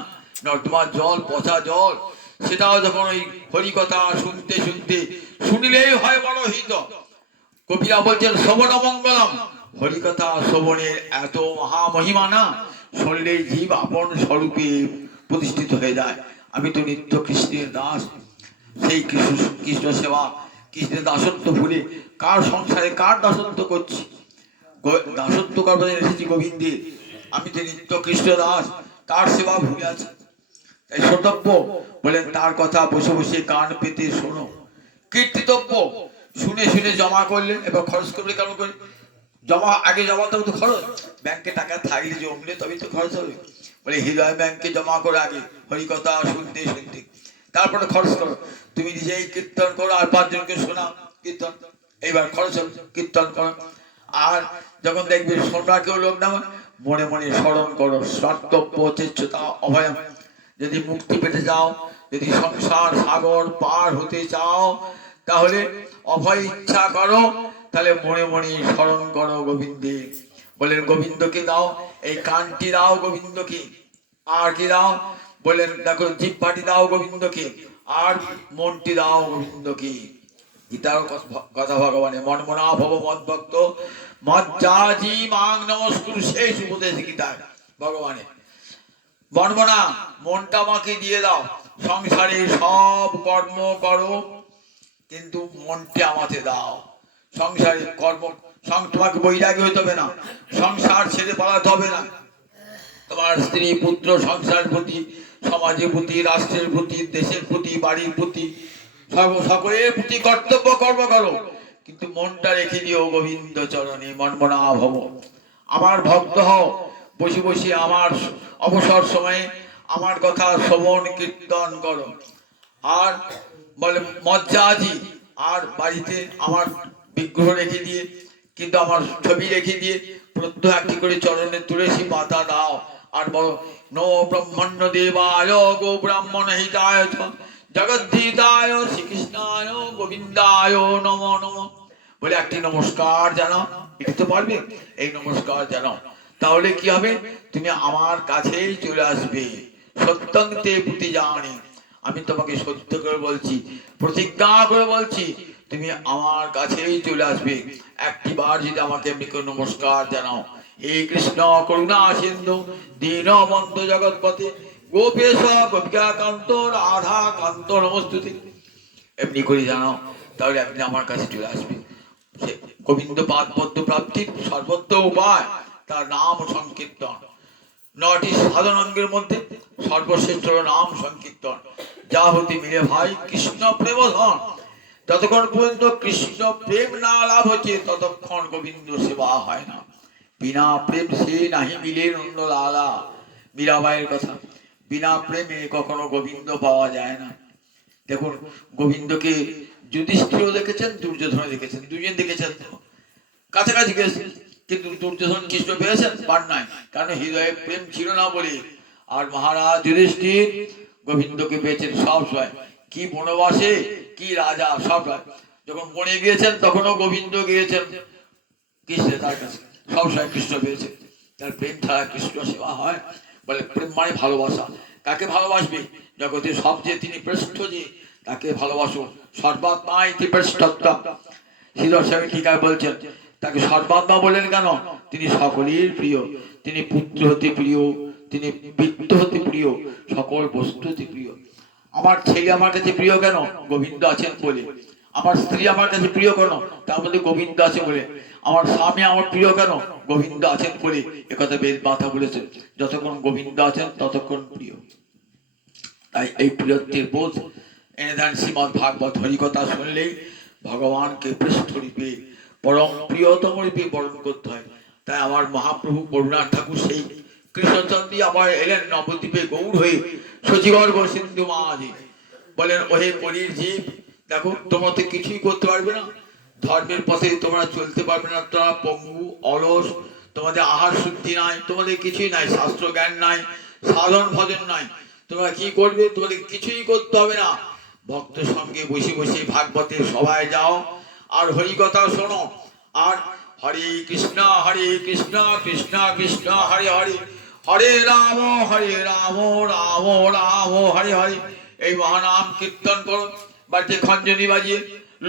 নর্দমার জল, পচা জল, সেটাও যখন ওই হরিকথা শুনতে শুনতে শুনিলেই হয় বড় হিত। কবিরা বলছেন শ্রবণ মঙ্গলম, হরিকথা শ্রবণের এত মহামহিমা না, শুনলেই জীব আপন স্বরূপে প্রতিষ্ঠিত হয়ে যায়। আমি তো নিত্য কৃষ্ণের দাস, সেই কৃষ্ণ সেবা, কৃষ্ণের দাসত্ব ভুলে কার সংসারে কার দাসত্ব করছি? দাসত্ব করবার এসেছি গোবিন্দের, আমি তো নিত্য কৃষ্ণ দাস, তার সেবা ভুলে আছি। তাই শ্রোতব্য বলেন তার কথা বসে বসে কান পেতে শোনো, কীর্তিতব্য শুনে শুনে জমা করলে এবার খরচ করবে কেমন করে? জমা আগে জমা তো খরচ, ব্যাংকে টাকা থাকলে জমলে তবেই তো খরচ হবে। বলে হৃদয় ব্যাংকে জমা করো আগে, হরিকথা শুনতে শুনতে, তারপরে খরচ করো। তুমি নিজেই কীর্তন করো আর 5 জনকে শোনাও কীর্তন, এইবার খরচ হবে, কীর্তন করো। আর যখন দেখবে শোনা কেউ লোক না, মনে মনে স্মরণ করো স্বার্থব্য চেষ্টা অভয়ম। যদি মুক্তি পেতে যাও, যদি সংসার সাগর পার হতে চাও, তাহলে অভয় ইচ্ছা করো, তাহলে মনে মনে স্মরণ করো গোবিন্দে। বলেন গোবিন্দকে দাও, এই কানটি দাও গোবিন্দকে, আর কি দাও? বলেন দেখো জিহ্বাটি দাও গোবিন্দকে, আর মনটি দাও গোবিন্দকে। গীতার কথা ভগবানের মনমনা ভব মদ্ভক্ত মজ্জাজি মাং নমস্কুর, শেষ উপদেশ গীতায় ভগবানের। বর্ণনা, মনটা আমাকে দিয়ে দাও, সংসারে সব কর্ম করো কিন্তু মনটা আমাকে দাও। সংসারে কর্ম, তোমাকে বৈরাগী হইতে হবে না, সংসার ছেড়ে পালাতে হবে না। তোমার স্ত্রী পুত্র সংসারের প্রতি, সমাজের প্রতি, রাষ্ট্রের প্রতি, দেশের প্রতি, বাড়ির প্রতি, সকলের প্রতি কর্তব্য কর্ম করো, কিন্তু মনটা রেখে দিও গোবিন্দ চরণে। মনমনা ভব, আমার ভক্ত হও, বসে বসে আমার অবসর সময়ে আমার কথা শ্রবণ কীর্তন করো। আর বলে মজ্জাজি, আর বাড়িতে আমার বিগ্রহ রেখে দিয়ে, কিন্তু আমার ছবি রেখে দিয়ে প্রত্যহ একটি করে চরণে তুলসী পাতা দাও। আর বলো নো ব্রহ্মণ্য দেবায় গো ব্রাহ্মণ হিতায় জগদ্ধিতায় শ্রীকৃষ্ণায় গোবিন্দায় নমো নমঃ বলে একটি নমস্কার জানাও। এটা তো পারবে, এই নমস্কার জানাও, তাহলে কি হবে? তুমি আমার কাছেই চলে আসবে। সত্যং তে পুতি জানি, আমি তোমাকে সত্য করে বলছি, প্রতিজ্ঞা করে বলছি, তুমি আমার কাছেই চলে আসবে একটি বার যদি আমাকে নমস্কার জানাও। হে কৃষ্ণ করুণা সিন্ধু দীনবন্ধু জগৎপতি গোপেশ গোপিকা কান্ত রাধা কান্ত নমস্তুতে, এমনি করে জানাও, তাহলে আপনি আমার কাছে চলে আসবে। গোবিন্দ পাদ পদ্ম প্রাপ্তির সর্বোত্তম উপায় তার নাম সংকীর্তন। 9টি সাধনাঙ্গের মধ্যে সর্বশ্রেষ্ঠ নাম সংকীর্তন। যা হতে মিলে ভাই কৃষ্ণ প্রেম ধন, যতক্ষণ পর্যন্ত কৃষ্ণ প্রেম না লাভ হচ্ছে ততক্ষণ গোবিন্দ সেবা হয় না। বিনা প্রেম সে নাহি মিলে নন্দ লালা, মীরাবাইয়ের কথা। বিনা প্রেমে কখনো গোবিন্দ পাওয়া যায় না। দেখুন, গোবিন্দকে যুধিষ্ঠির দেখেছেন, দুর্যোধন দেখেছেন, দুজন দেখেছেন, কাছাকাছি গেছেন, কিন্তু দুর্যোধন কৃষ্ণ পেয়েছেন পার নাই, কারণ হৃদয়ে প্রেম ছিল না বলে। আর মহারাজ যুধিষ্ঠির গোবিন্দকে পেয়েছেন সব সময়, কি বনবাসে কি রাজা সব। যখন বনে গিয়েছেন তখনও গোবিন্দ গিয়েছেন কৃষ্ণের তার কাছে, সবসময় কৃষ্ণ পেয়েছে। তার প্রেম ছাড়া কৃষ্ণ সেবা হয়? বলে প্রেম মানে ভালোবাসা। কাকে ভালোবাসবে? জগতের সবচেয়ে তিনি শ্রেষ্ঠ, যে তাকে ভালোবাসো। সর্বাত্মা ইতি শ্রেষ্ঠত্বম, শ্রীধর স্বামী টিকায় বলছেন তাকে সর্বাত্মা বলেন কেন? তিনি সকলের প্রিয়, তিনি পুত্র হতে প্রিয়, তিনি বৃত্ত হতে প্রিয়, সকল বস্তু হতে প্রিয়। আমার ছেলে আমার কাছে প্রিয় কেন? গোবিন্দ আছেন বলে। আমার স্ত্রী আমার কাছে প্রিয় কেন? তার মধ্যে গোবিন্দ আছে বলে। আমার স্বামী আমার প্রিয় কেন? গোবিন্দ আছেন বলে। একথা বেদ মাথা বলেছেন, যতক্ষণ গোবিন্দ আছেন ততক্ষণ প্রিয়। তাই এই প্রিয়ত্বের বোধ এনে দেন শ্রীমদ ভাগবত। হরিকথা শুনলেই ভগবানকে পৃষ্ঠ রূপে, পরম প্রিয়তম রূপে বরণ করতে হয়। তাই আমার মহাপ্রভু করুণার ঠাকুর সেই কৃষ্ণচন্দ্রী আবার এলেন নবদ্বীপে গৌর হয়ে, সচিবর্গ সিন্ধু মাঝি বলেন ওহে কলির জীব, দেখো তোমরা তো কিছুই করতে পারবে না, ধর্মের পথে তোমরা চলতে পারবে না, তোমরা পঙ্গু অলস, তোমাদের আহার শুদ্ধি নাই, তোমাদের কিছুই নাই, শাস্ত্র জ্ঞান নাই, সাধন ভজন নাই, তোমরা কি করবে? তোমাদের কিছুই করতে হবে না। ভক্ত সঙ্গে বসে বসে ভাগবতের সভায় যাও আর হরি কথা শোনো। আর হরে কৃষ্ণ কৃষ্ণ কৃষ্ণ হরে হরে, হরে রাম রাম রাম হরে হরে, এই মহানাম কীর্তন করো। বাড়িতে খঞ্জনি বাজিয়ে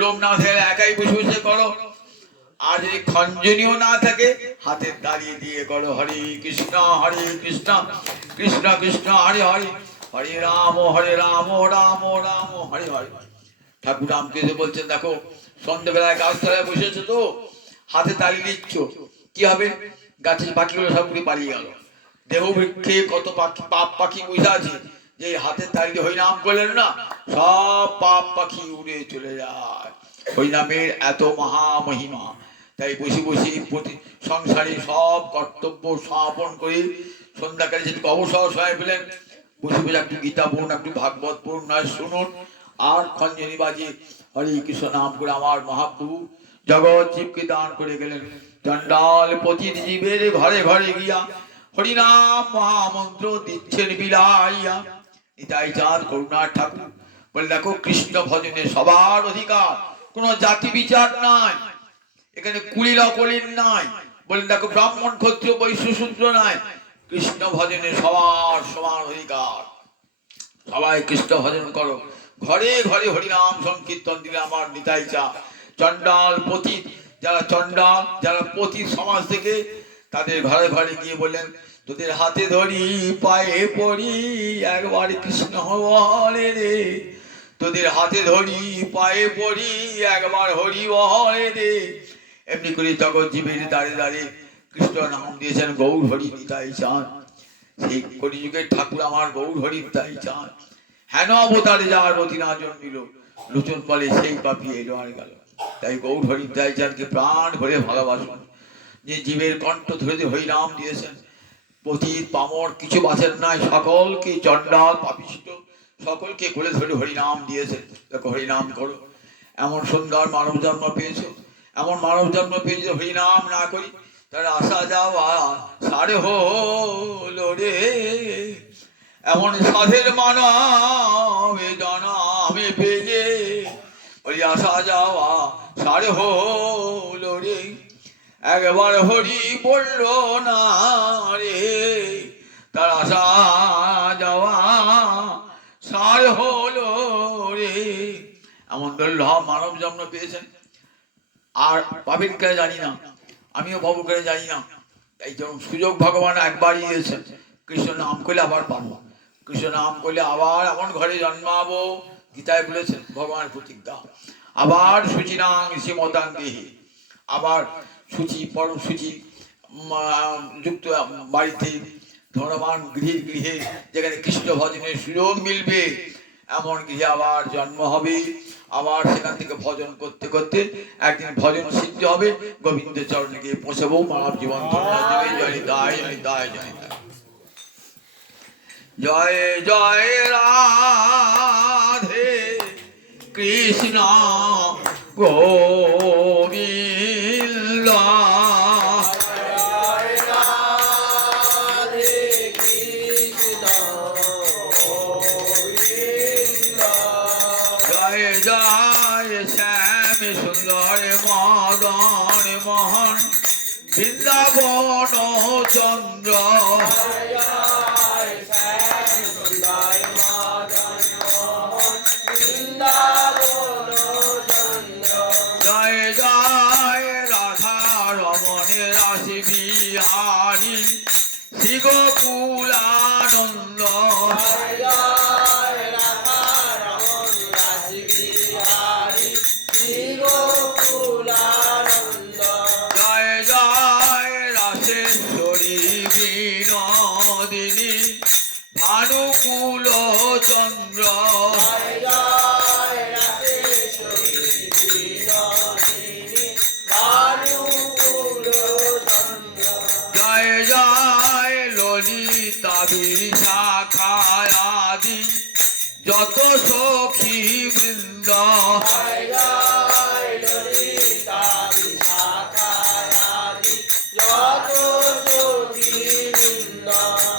লোক না থাকে একাই বসে বসে করো। আর যদি খঞ্জনিও না থাকে হাতে দাঁড়িয়ে দিয়ে করো হরে কৃষ্ণ কৃষ্ণ কৃষ্ণ হরে হরে, হরে রাম রাম রাম হরে হরে। ঠাকুর রামকৃষ্ণ বলছেন দেখো সন্ধ্যাবেলায় গাছতলায় বসেছো তো, হাতে তালি দিচ্ছ, কি হবে? গাছের পাখিগুলো সব ঘুরে পালিয়ে গেল। দেহ বৃক্ষে কত পাখি পাপ পাখি বসে আছে, যে হাতে তালি হরিনাম করলেন না, সব পাপ পাখি উড়ে চলে যায়। হরিনামের এত মহা মহিমা। তাই বসে বসে প্রতি সংসারে সব কর্তব্য সমাপন করে সন্ধ্যাকালে যেটুকু অবসর সময় পেলেন, বসে বসে একটু গীতা পড়ুন, একটু ভাগবত পড়ুন, নয় শুনুন, আর খঞ্জনি বাজিয়ে হরে কৃষ্ণ নাম করে আমার মহাপ্রভু জগৎ জীবকে দান করে গেলেন। চণ্ডাল পতিত জীবের ঘরে ঘরে গিয়া হরিনাম মহামন্ত্র দিচ্ছেন বিলাইয়া। নিতাই চাঁদ করুণার ঠাকুর বলে দেখো কৃষ্ণ ভজনে সবার অধিকার, কোনো জাতি বিচার নাই, এখানে কুলিল অকুলিন নাই। বলেন দেখো ব্রাহ্মণ ক্ষত্রিয় বৈশ্য শূদ্র নাই, কৃষ্ণ ভজনে সবার সমান অধিকার। সবাই কৃষ্ণ ভজন করো, ঘরে ঘরে হরিনাম সংকীর্তন দিলে আমার নিতাই চা। চণ্ডাল পতিত যারা চণ্ডাল, যারা পতি সমাজ থেকে, তাদের ঘরে ঘরে গিয়ে বললেন, তোদের হাতে ধরি পায়ে পড়ি একবার কৃষ্ণ বলে রে, তোদের হাতে ধরি পায়ে পড়ি একবার হরি বলে রে। এমনি করে জগৎ জীবের দ্বারে দ্বারে কৃষ্ণ নাম দিয়েছেন গৌর হরি নিতাই চাঁদ। সেই কলিযুগের ঠাকুর আমার গৌর হরি নিতাই চাঁদ। হেন অবতারে যার রতি না জন্মিল, লোচন ফলে সেই পাপি এলো আর গেল। তাই গৌর হরি নিতাই চাঁদকে প্রাণ ভরে ভালোবাসুন। যে জীবের কণ্ঠ ধরে হরি নাম দিয়েছেন, পতিত পামর কিছু বাঁচেন নাই, সকলকে চণ্ডাল পাপিষ্ট সকলকে কোলে ধরে হরিনাম দিয়েছে। দেখো হরিনাম করো, এমন সুন্দর মানব জন্ম পেয়েছো, এমন মানব জন্ম পেয়েছো, হরিনাম না করি তার আসা যাওয়া সারে হলো রে। এমন সাধের মানব জনামে পেয়ে ওই আসা যাওয়া সারে হলো রে। একবার হরি বলল না রে, তার আসা যাওয়া সার হলো রে। এমন দুর্লভ মানব জন্ম পেয়েছেন। আর পাবেন কে জানি না, আমিও পাবো কে জানি না। এই যেমন সুযোগ ভগবান একবারই দিয়েছেন, কৃষ্ণ নাম করলে আবার পাবো, কৃষ্ণ নাম করলে আবার এমন ঘরে জন্মাবো। গীতায় বলেছেন ভগবানের প্রতিজ্ঞা, আবার সুচিনাং শ্রীমতাং দেহে, আবার সূচি পরম সূচি যুক্ত বাড়িতে ধনবান গৃহে গৃহে যেখানে কৃষ্ণ ভজনের সুযোগ মিলবে, এমন গৃহে আবার জন্ম হবে। আবার সেখান থেকে ভজন করতে করতে একদিন ভজন সিদ্ধ হবে, গোবিন্দ চরণে গিয়ে পৌঁছাবো। মানব জীবন জয় দায় জয় দায় জয় জয় জয় রাধে কৃষ্ণ গোবিন্দ মোহন বৃন্দাবন চন্দ্র জয় জয় রাধা রমণে রাশি বিহারী শ্রী গোকুলানন্দ ভানুকুল চন্দ্র জয় জয় ললিতা বিশাখায়াদি যত সখী বৃন্দ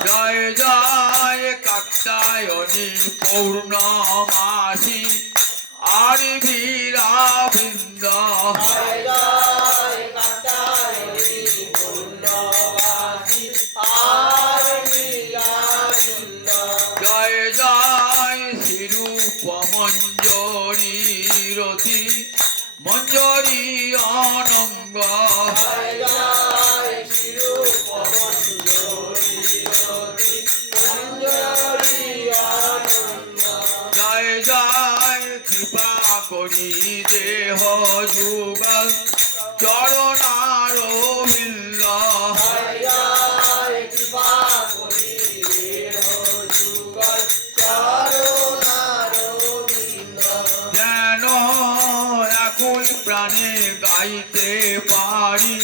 জয় জয় কাত্যায়নী পৌর্ণমাসী আর বীরা বৃন্দ জয় জয় শ্রীরূপমঞ্জরী রতি মঞ্জরী অনঙ্গ জয় জয় কৃপা করি দেহ যুগল চরণার বিন্দ যেন একুল প্রাণে গাইতে পারি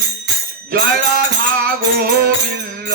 জয় রাধা গোবিন্দ